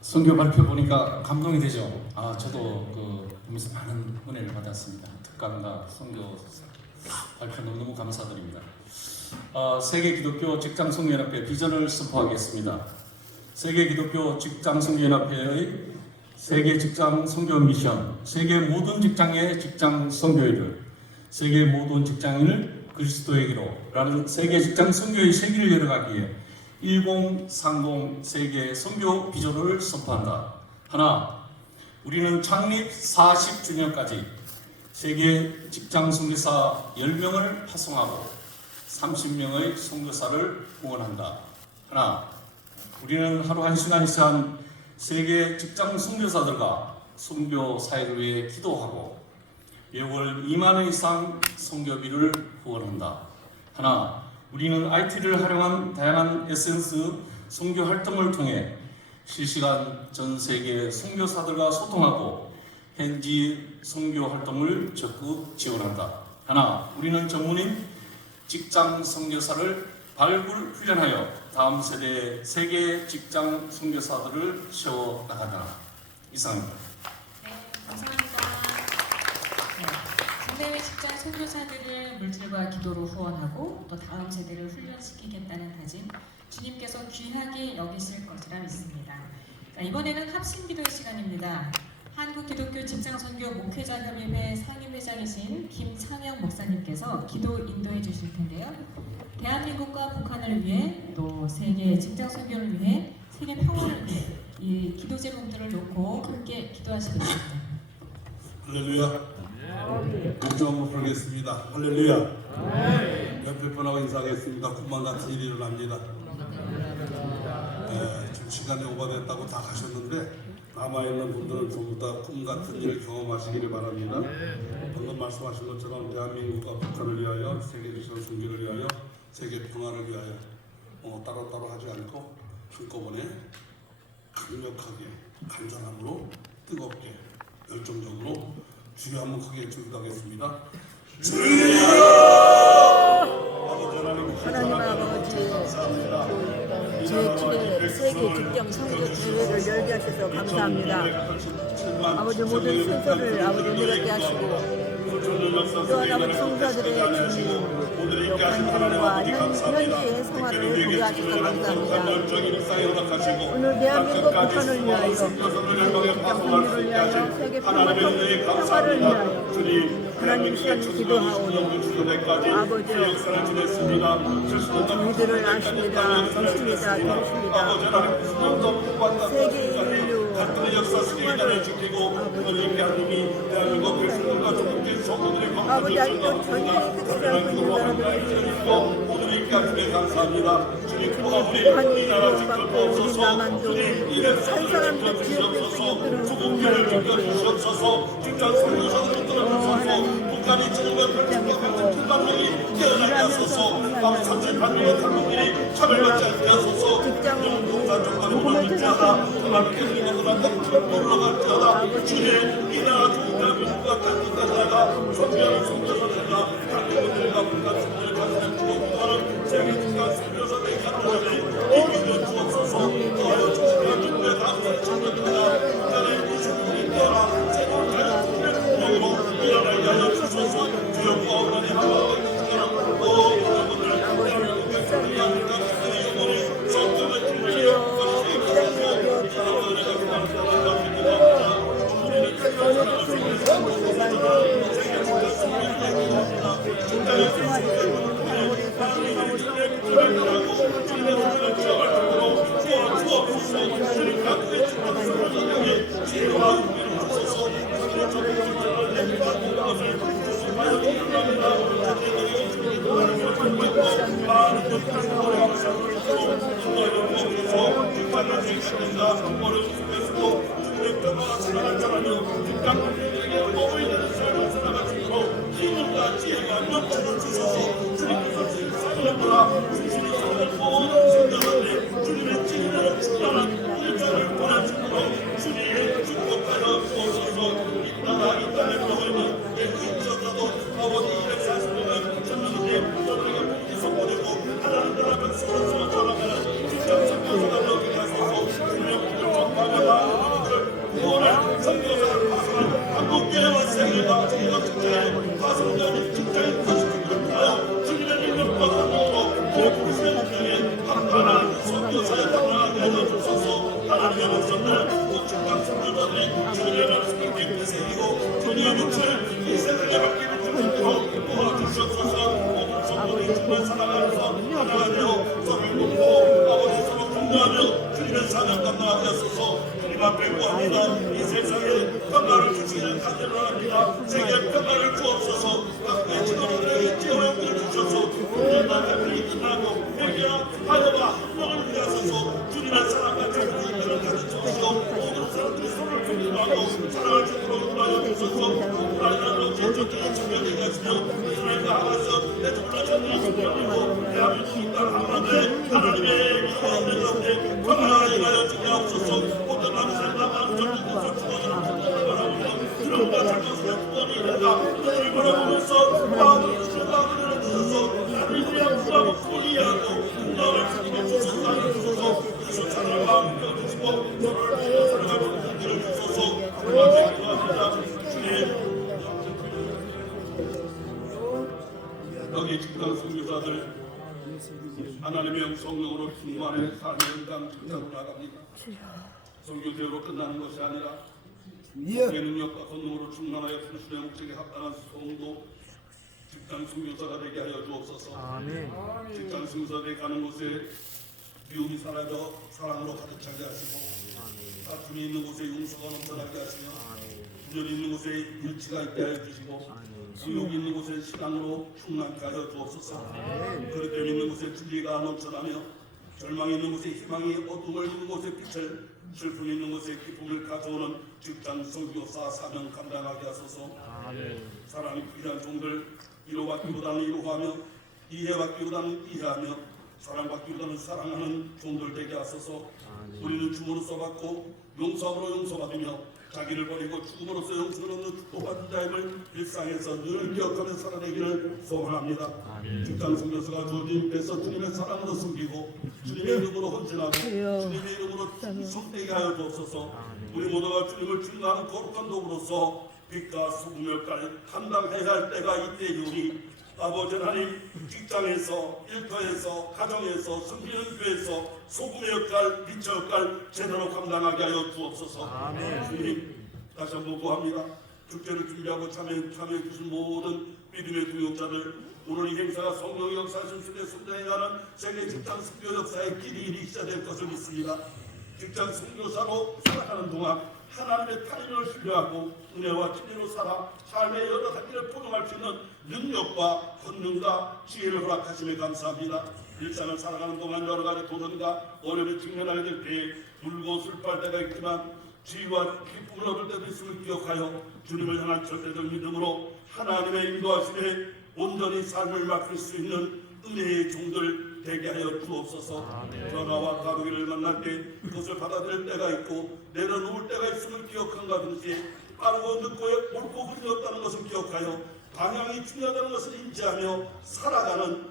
선교 발표 보니까 감동이 되죠. 저도 보면서 많은 은혜를 받았습니다. 특강과 선교 발표 너무 감사드립니다. 세계 기독교 직장 선교연합회 비전을 선포하겠습니다. 세계 기독교 직장 선교연합회의 세계 직장 선교 미션, 세계 모든 직장의 직장 선교인을, 세계 모든 직장인을 그리스도에게로라는 세계 직장 선교의 세계를 열어가기 위해 1030 세계 선교 비전을 선포한다. 하나, 우리는 창립 40주년까지 세계 직장 선교사 10명을 파송하고 30명의 선교사를 후원한다. 하나, 우리는 하루 1시간 이상 세계 직장 선교사들과 선교 사역을 위해 기도하고 매월 2만 원 이상 선교비를 후원한다. 하나, 우리는 IT를 활용한 다양한 에센스 선교 활동을 통해 실시간 전 세계 선교사들과 소통하고 현지 선교 활동을 적극 지원한다. 하나, 우리는 전문인 직장 선교사를 발굴 훈련하여 다음 세대 세계 직장 선교사들을 세워 나간다. 이상입니다. 네, 감사합니다. 네, 국내외 직장 선교사들을 물질과 기도로 후원하고 또 다음 세대를 훈련시키겠다는 다짐, 주님께서 귀하게 여기실 것이라 믿습니다. 자, 이번에는 합심기도의 시간입니다. 한국기독교 직장선교 목회자협의회 상임회장이신 김창영 목사님께서 기도 인도해 주실 텐데요. 대한민국과 북한을 위해 또 세계 직장선교를 위해 세계 평화를 위해 이 기도 제목들을 놓고 함께 기도하시겠습니다. 할렐루야. 목좀 한번 부르겠습니다. 할렐루야. 옆에 분하고 인사하겠습니다. 꿈만 같은 일이 일어납니다. 지금 시간이 오버됐다고 다 가셨는데 남아있는 분들은 전부 다 꿈 같은 일 경험하시기를 바랍니다. 방금 말씀하신 것처럼 대한민국과 북한을 위하여 세계 지선 승리를 위하여 세계 평화를 위하여 따로따로 하지 않고 한꺼번에 강력하게 간절함으로 뜨겁게 열정적으로 주여 한번 크게 기도하겠습니다. 주여! 하나님 아버지, 제7회 세계 직장 선교 대회를 열게 하셔서 감사합니다. 아버지 모든 순서를 아버지 은혜롭게 하시고 또한 아버지 성사들의 주님 역한들과 현지의 생활을 보게 하셔서 감사합니다. 오늘 대한민국 북한을 위하여, 국장선교를 위하여, 세계 평화를 위하여 하나님 시간 기도하오니 아버지여 우리들을 아십니다. 주십니다. 들으십니다. 세계 인류 아버지 아직도 전쟁이 끝이지 않고 있는 나라들이 북한이 이루어받고 우리 남한도 한 사람도 지역된 생각들은 공부를 하나님 직장을 복음을 이 세상에 평화를 주시는 하나님, 세계 평화를 주옵소서. 각국의 지도자들에게 지혜를 주셔서 우리의 나라들이 끝나고 회개하여와 한국을 위하소서. 주님의 사랑과 자유를 가르쳐주시고 모든 사람들이 서로를 존중하고 사랑을 주도록 인하여 주소서. 우크라이나로 전적인 청년이 하시며 이스라엘과 하마스 내주불러 전쟁을 중단하고 대한민국 땅 하나님의 평화를 가운데 평화를 인하여 주옵소서. 어떤 남생 나라는 전쟁에서 그런가 자기스의 구원이 된다. 너희를 바라보면서 마음을 주셔서 주셔서 나를 위한 구원을 포기하고 나를 주님의 주소서 주소서. 그래서 사랑을 마음을 펴주시고 너를 사랑하는 분들을 주소서. 그렇게 기도합니다. 주님, 여기 직장 선교사들 하나님의 성령으로 충만해 삶의 강 직장으로 나갑니다. 선교대로 끝나는 것이 아니라 내 능력과 권능으로 충만하여 불신의 목적에 합당한 성도 직장 선교사가 되게 하여 주옵소서. 직장 선교사들이 가는 곳에 미움이 사라져 사랑으로 가득 차게 하시고 다툼이 있는 곳에 용서가 넘쳐나게 하시며 분열이 있는 곳에 일치가 있게 하여 주시고 의욕이 있는 곳에 신앙으로 충만케 하여 주옵소서. 그릇됨 있는 곳에 진리가 넘쳐나며 절망이 있는 곳에 희망이, 어둠을 있는 곳에 빛을, 슬픔이 있는 곳에 기쁨을 가져오는 직장 선교사 사명 감당하게 하소서. 사랑이 필요한 종들 위로받기보다는 위로하며 이해받기보다는 이해하며 사랑받기보다는 사랑하는 종들 되게 하소서. 우리는 주으로 써받고 용서함으로 용서받으며 자기를 버리고 죽음으로써 영생을 얻는 축복받은 자임을 일상에서 늘 기억하며 살아내기를 소원합니다. 직장 선교사가 주님께서 주님의 사랑으로 섬기고 주님의 이름으로 헌신하고 주님의 이름으로 섬기게 하여 주옵소서. 우리 모두가 주님을 증거하는 거룩한 도구로서 빛과 소금을 감당해야 할 때가 이때이오니 아버지 하나님, 직장에서, 일터에서, 가정에서, 성기는 교회에서 소금의 역할, 빛의 역할 제대로 감당하게 하여 주옵소서. 주님, 다시 한번 구합니다. 축제를 준비하고 참여해 주신 모든 믿음의 동역자들, 오늘 이 행사가 성령 역사 순수대 순대하는 세계 직장 선교 역사의 길이 시작될 것을 믿습니다. 직장 선교사로 살아가는 동안 하나님의 타임을 신뢰하고 은혜와 진리로 살아 삶의 여러 가지를 포용할 수 있는 능력과 권능과 지혜를 허락하심에 감사합니다. 일상을 살아가는 동안 여러 가지 도전과 어려움을 직면하게 될 때에 울고 슬퍼할 때가 있지만 지혜와 기쁨을 얻을 때도 있음을 기억하여 주님을 향한 절대적 믿음으로 하나님의 인도하심에 온전히 삶을 맡길 수 있는 은혜의 종들 되게 하여 주옵소서. 전화와 가로기를 만날 때 그것을 받아들일 때가 있고 내려놓을 때가 있음을 기억한가 든지 빠르고 늦고 옳고 그름이 없다는 것을 기억하여 방향이 중요하다는 것을 인지하며 살아가는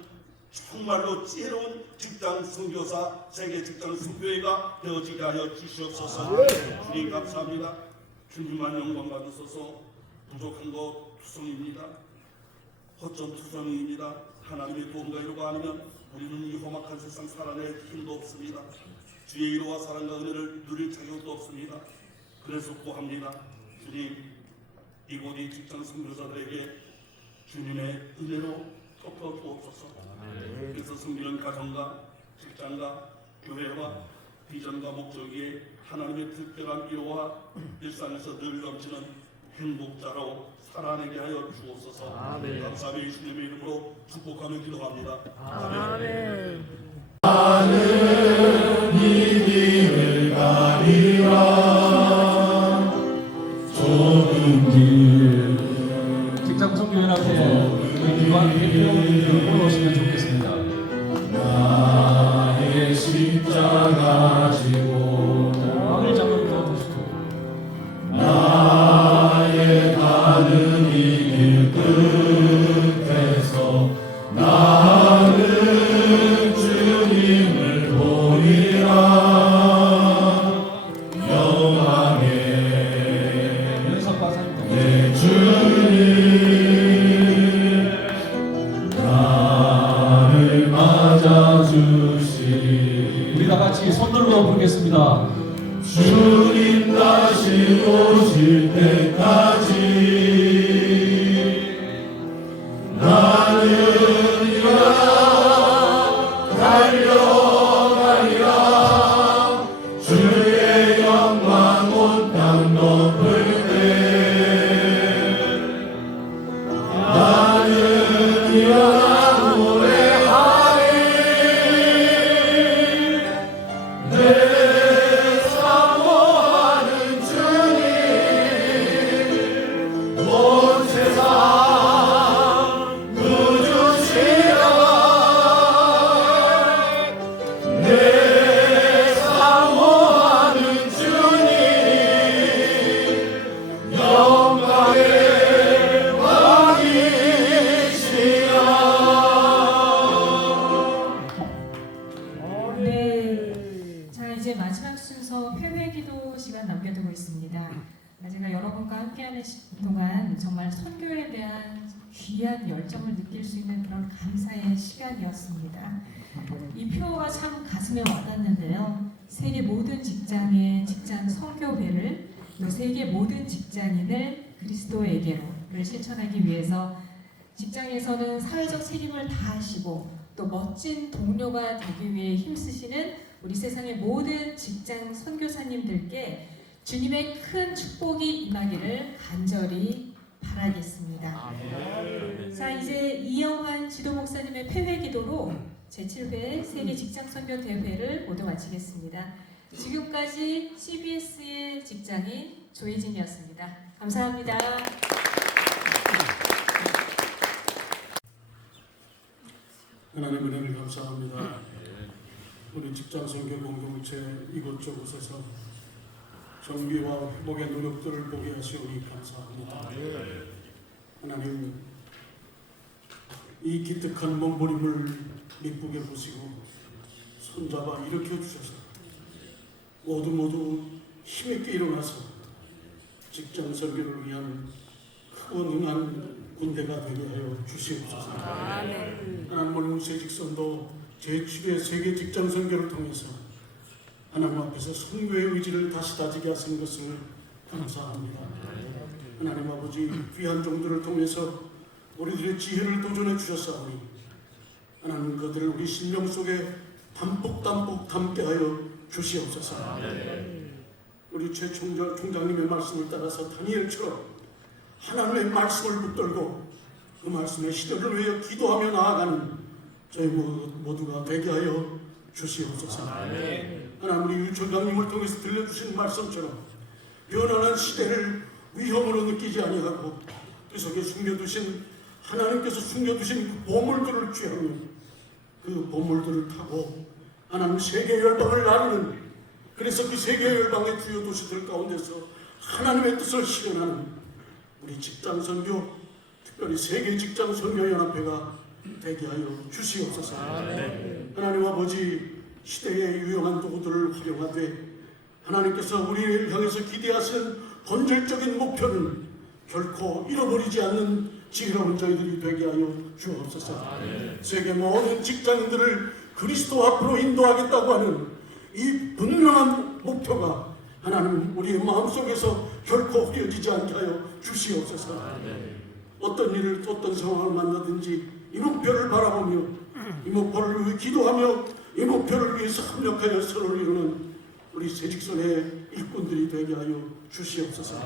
정말로 지혜로운 직장 선교사 세계 직장 선교회가 되어지게 하여 주시옵소서. 주님 감사합니다. 주님만 영광 받으소서. 부족한 것 투성입니다. 허점 투성입니다. 하나님의 도움과 이루가 아니면 우리는 이 험악한 세상 살아낼 힘도 없습니다. 주의 이로와 사랑과 은혜를 누릴 자격도 없습니다. 그래서 구합니다. 주님, 이곳이 직장 선교사들에게 주님의 은혜로 덮어 주옵소서. 그래서 승리는 가정과 직장과 교회와 비전과 목적에 하나님의 특별한 위로와 일상에서 늘 넘치는 행복자로 살아내게 하여 주옵소서. 감사하며 예수님의 이름으로 축복하며 기도합니다. 아멘. 나는 이 길을 가리라. 좁은 길 직장 선교연합회 기관 대표님들 올라오시면 좋겠습니다. 나의 십자가 지고 왕을 잡는 것 보시고 나의 가는 이 길 끝에서 나는 주님을 보리라. 영광의 내 주님 나를 맞아주시리. 우리 다 같이 손들고 부르겠습니다. 주님 다시 오실 때까지 나는 일어나 달려가리라. 주의 영광 온 땅 덮을 때 나는 일어나 노래하리. 내 사모하는 주님 온 세상 누주시라. 내 사모하는 주님 영광의 왕이시라. 네. 자, 이제 마지막 순서 회회기도 시간 남겨두고 있습니다. 제가 여러분과 함께하는 동안 정말 선교에 대한 귀한 열정을 느낄 수 있는 그런 감사의 시간이었습니다. 이 표어가 참 가슴에 와닿는데요. 세계 모든 직장의 직장 선교회를 또 세계 모든 직장인을 그리스도에게로를 실천하기 위해서 직장에서는 사회적 책임을 다하시고 또 멋진 동료가 되기 위해 힘쓰시는 우리 세상의 모든 직장 선교사님들께 주님의 큰 축복이 임하기를 간절히 바라겠습니다. 자, 이제 이영환 지도 목사님의 폐회 기도로 제7회 세계 직장 선교 대회를 모두 마치겠습니다. 지금까지 CBS의 직장인 조혜진이었습니다. 감사합니다. 하나님 은혜를 감사합니다. 우리 직장 선교 공동체 이곳저곳에서 정비와 회복의 노력들을 보게 하시오니 감사합니다. 하나님, 이 기특한 몸부림을 기쁘게 보시고 손잡아 일으켜 주셔서 모두 힘있게 일어나서 직장 선교를 위한 크고 능한 군대가 되게 하여 주시옵소서. 하나님 오늘 세직선도 제7회 세계 직장 선교를 통해서 하나님 앞에서 선교의 의지를 다시 다지게 하신 것을 감사합니다. 하나님 아버지 귀한 종들을 통해서 우리들의 지혜를 도전해 주셨사오니 하나님 그들을 우리 심령 속에 담뿍 담게 하여 주시옵소서. 우리 최 총장님의 말씀을 따라서 다니엘처럼 하나님의 말씀을 붙들고 그 말씀의 시대를 위해 기도하며 나아가는 저희 모두가 되게 하여 주시옵소서. 하나님 우리 유 총장님을 통해서 들려주신 말씀처럼 변화한 시대를 위험으로 느끼지 아니하고 그 속에 숨겨두신 하나님께서 숨겨두신 그 보물들을 취하며 그 보물들을 타고 하나님 세계 열방을 나누는, 그래서 그 세계 열방의 주요 도시들 가운데서 하나님의 뜻을 실현하는 우리 직장 선교, 특별히 세계 직장 선교 연합회가 되게 하여 주시옵소서. 하나님 아버지 시대의 유용한 도구들을 활용하되 하나님께서 우리를 향해서 기대하시는 본질적인 목표는 결코 잃어버리지 않는 지혜로운 저희들이 되게 하여 주옵소서. 세계 모든 직장인들을 그리스도 앞으로 인도하겠다고 하는 이 분명한 목표가 하나님 우리의 마음속에서 결코 흐려지지 않게 하여 주시옵소서. 어떤 일을 어떤 상황을 만나든지 이 목표를 바라보며 이 목표를 위해 기도하며 이 목표를 위해서 합력하여 서로를 이루는 우리 세직선의 일꾼들이 되게 하여 주시옵소서.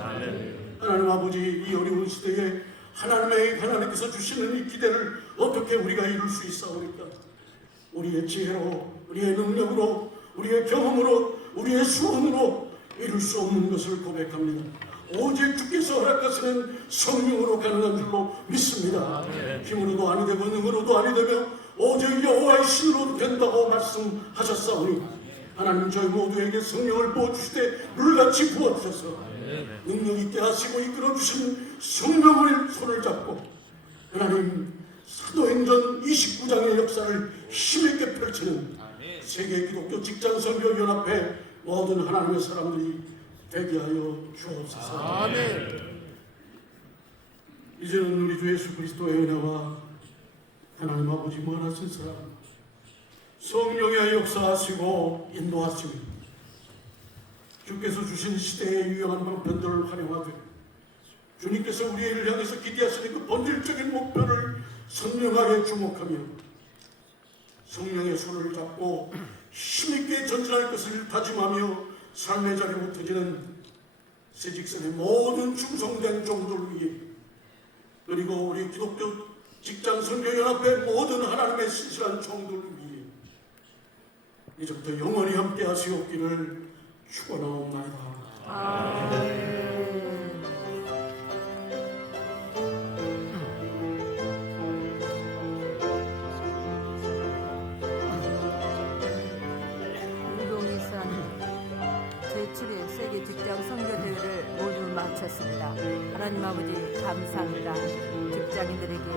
하나님 아버지 이 어려운 시대에 하나님께서 주시는 이 기대를 어떻게 우리가 이룰 수 있사오니까 우리의 지혜로, 우리의 능력으로, 우리의 경험으로, 우리의 수원으로 이룰 수 없는 것을 고백합니다. 오직 주께서 허락하시는 성령으로 가능한 줄로 믿습니다. 힘으로도 아니 되고 능으로도 아니 되며 오직 여호와의 신으로 된다고 말씀하셨사오니 하나님 저희 모두에게 성령을 부어주시되 물같이 부어주셔서 능력 있게 하시고 이끌어주신 성령의 손을 잡고 하나님 사도행전 29장의 역사를 힘있게 펼치는 세계 기독교 직장 선교 연합회 모든 하나님의 사람들이 되게 하여 주옵소서. 이제는 우리 주 예수 그리스도의 은혜와 하나님 아버지 원하신 사랑 성령의 역사하시고 인도하시고 주께서 주신 시대의 유용한 방편들을 활용하되 주님께서 우리를 향해서 기대하시는 그 본질적인 목표를 선명하게 주목하며 성령의 손을 잡고 힘있게 전진할 것을 다짐하며 삶의 자리에 흩어지는 세직선의 모든 충성된 종들을 위해 그리고 우리 기독교 직장 선교연합회 모든 하나님의 신실한 종들을 위해 이제부터 영원히 함께 하시옵기를 축원하옵나이다. 제7회 세계 직장 선교대회를 모두 마쳤습니다. 하나님 아버지 감사합니다. 직장인들에게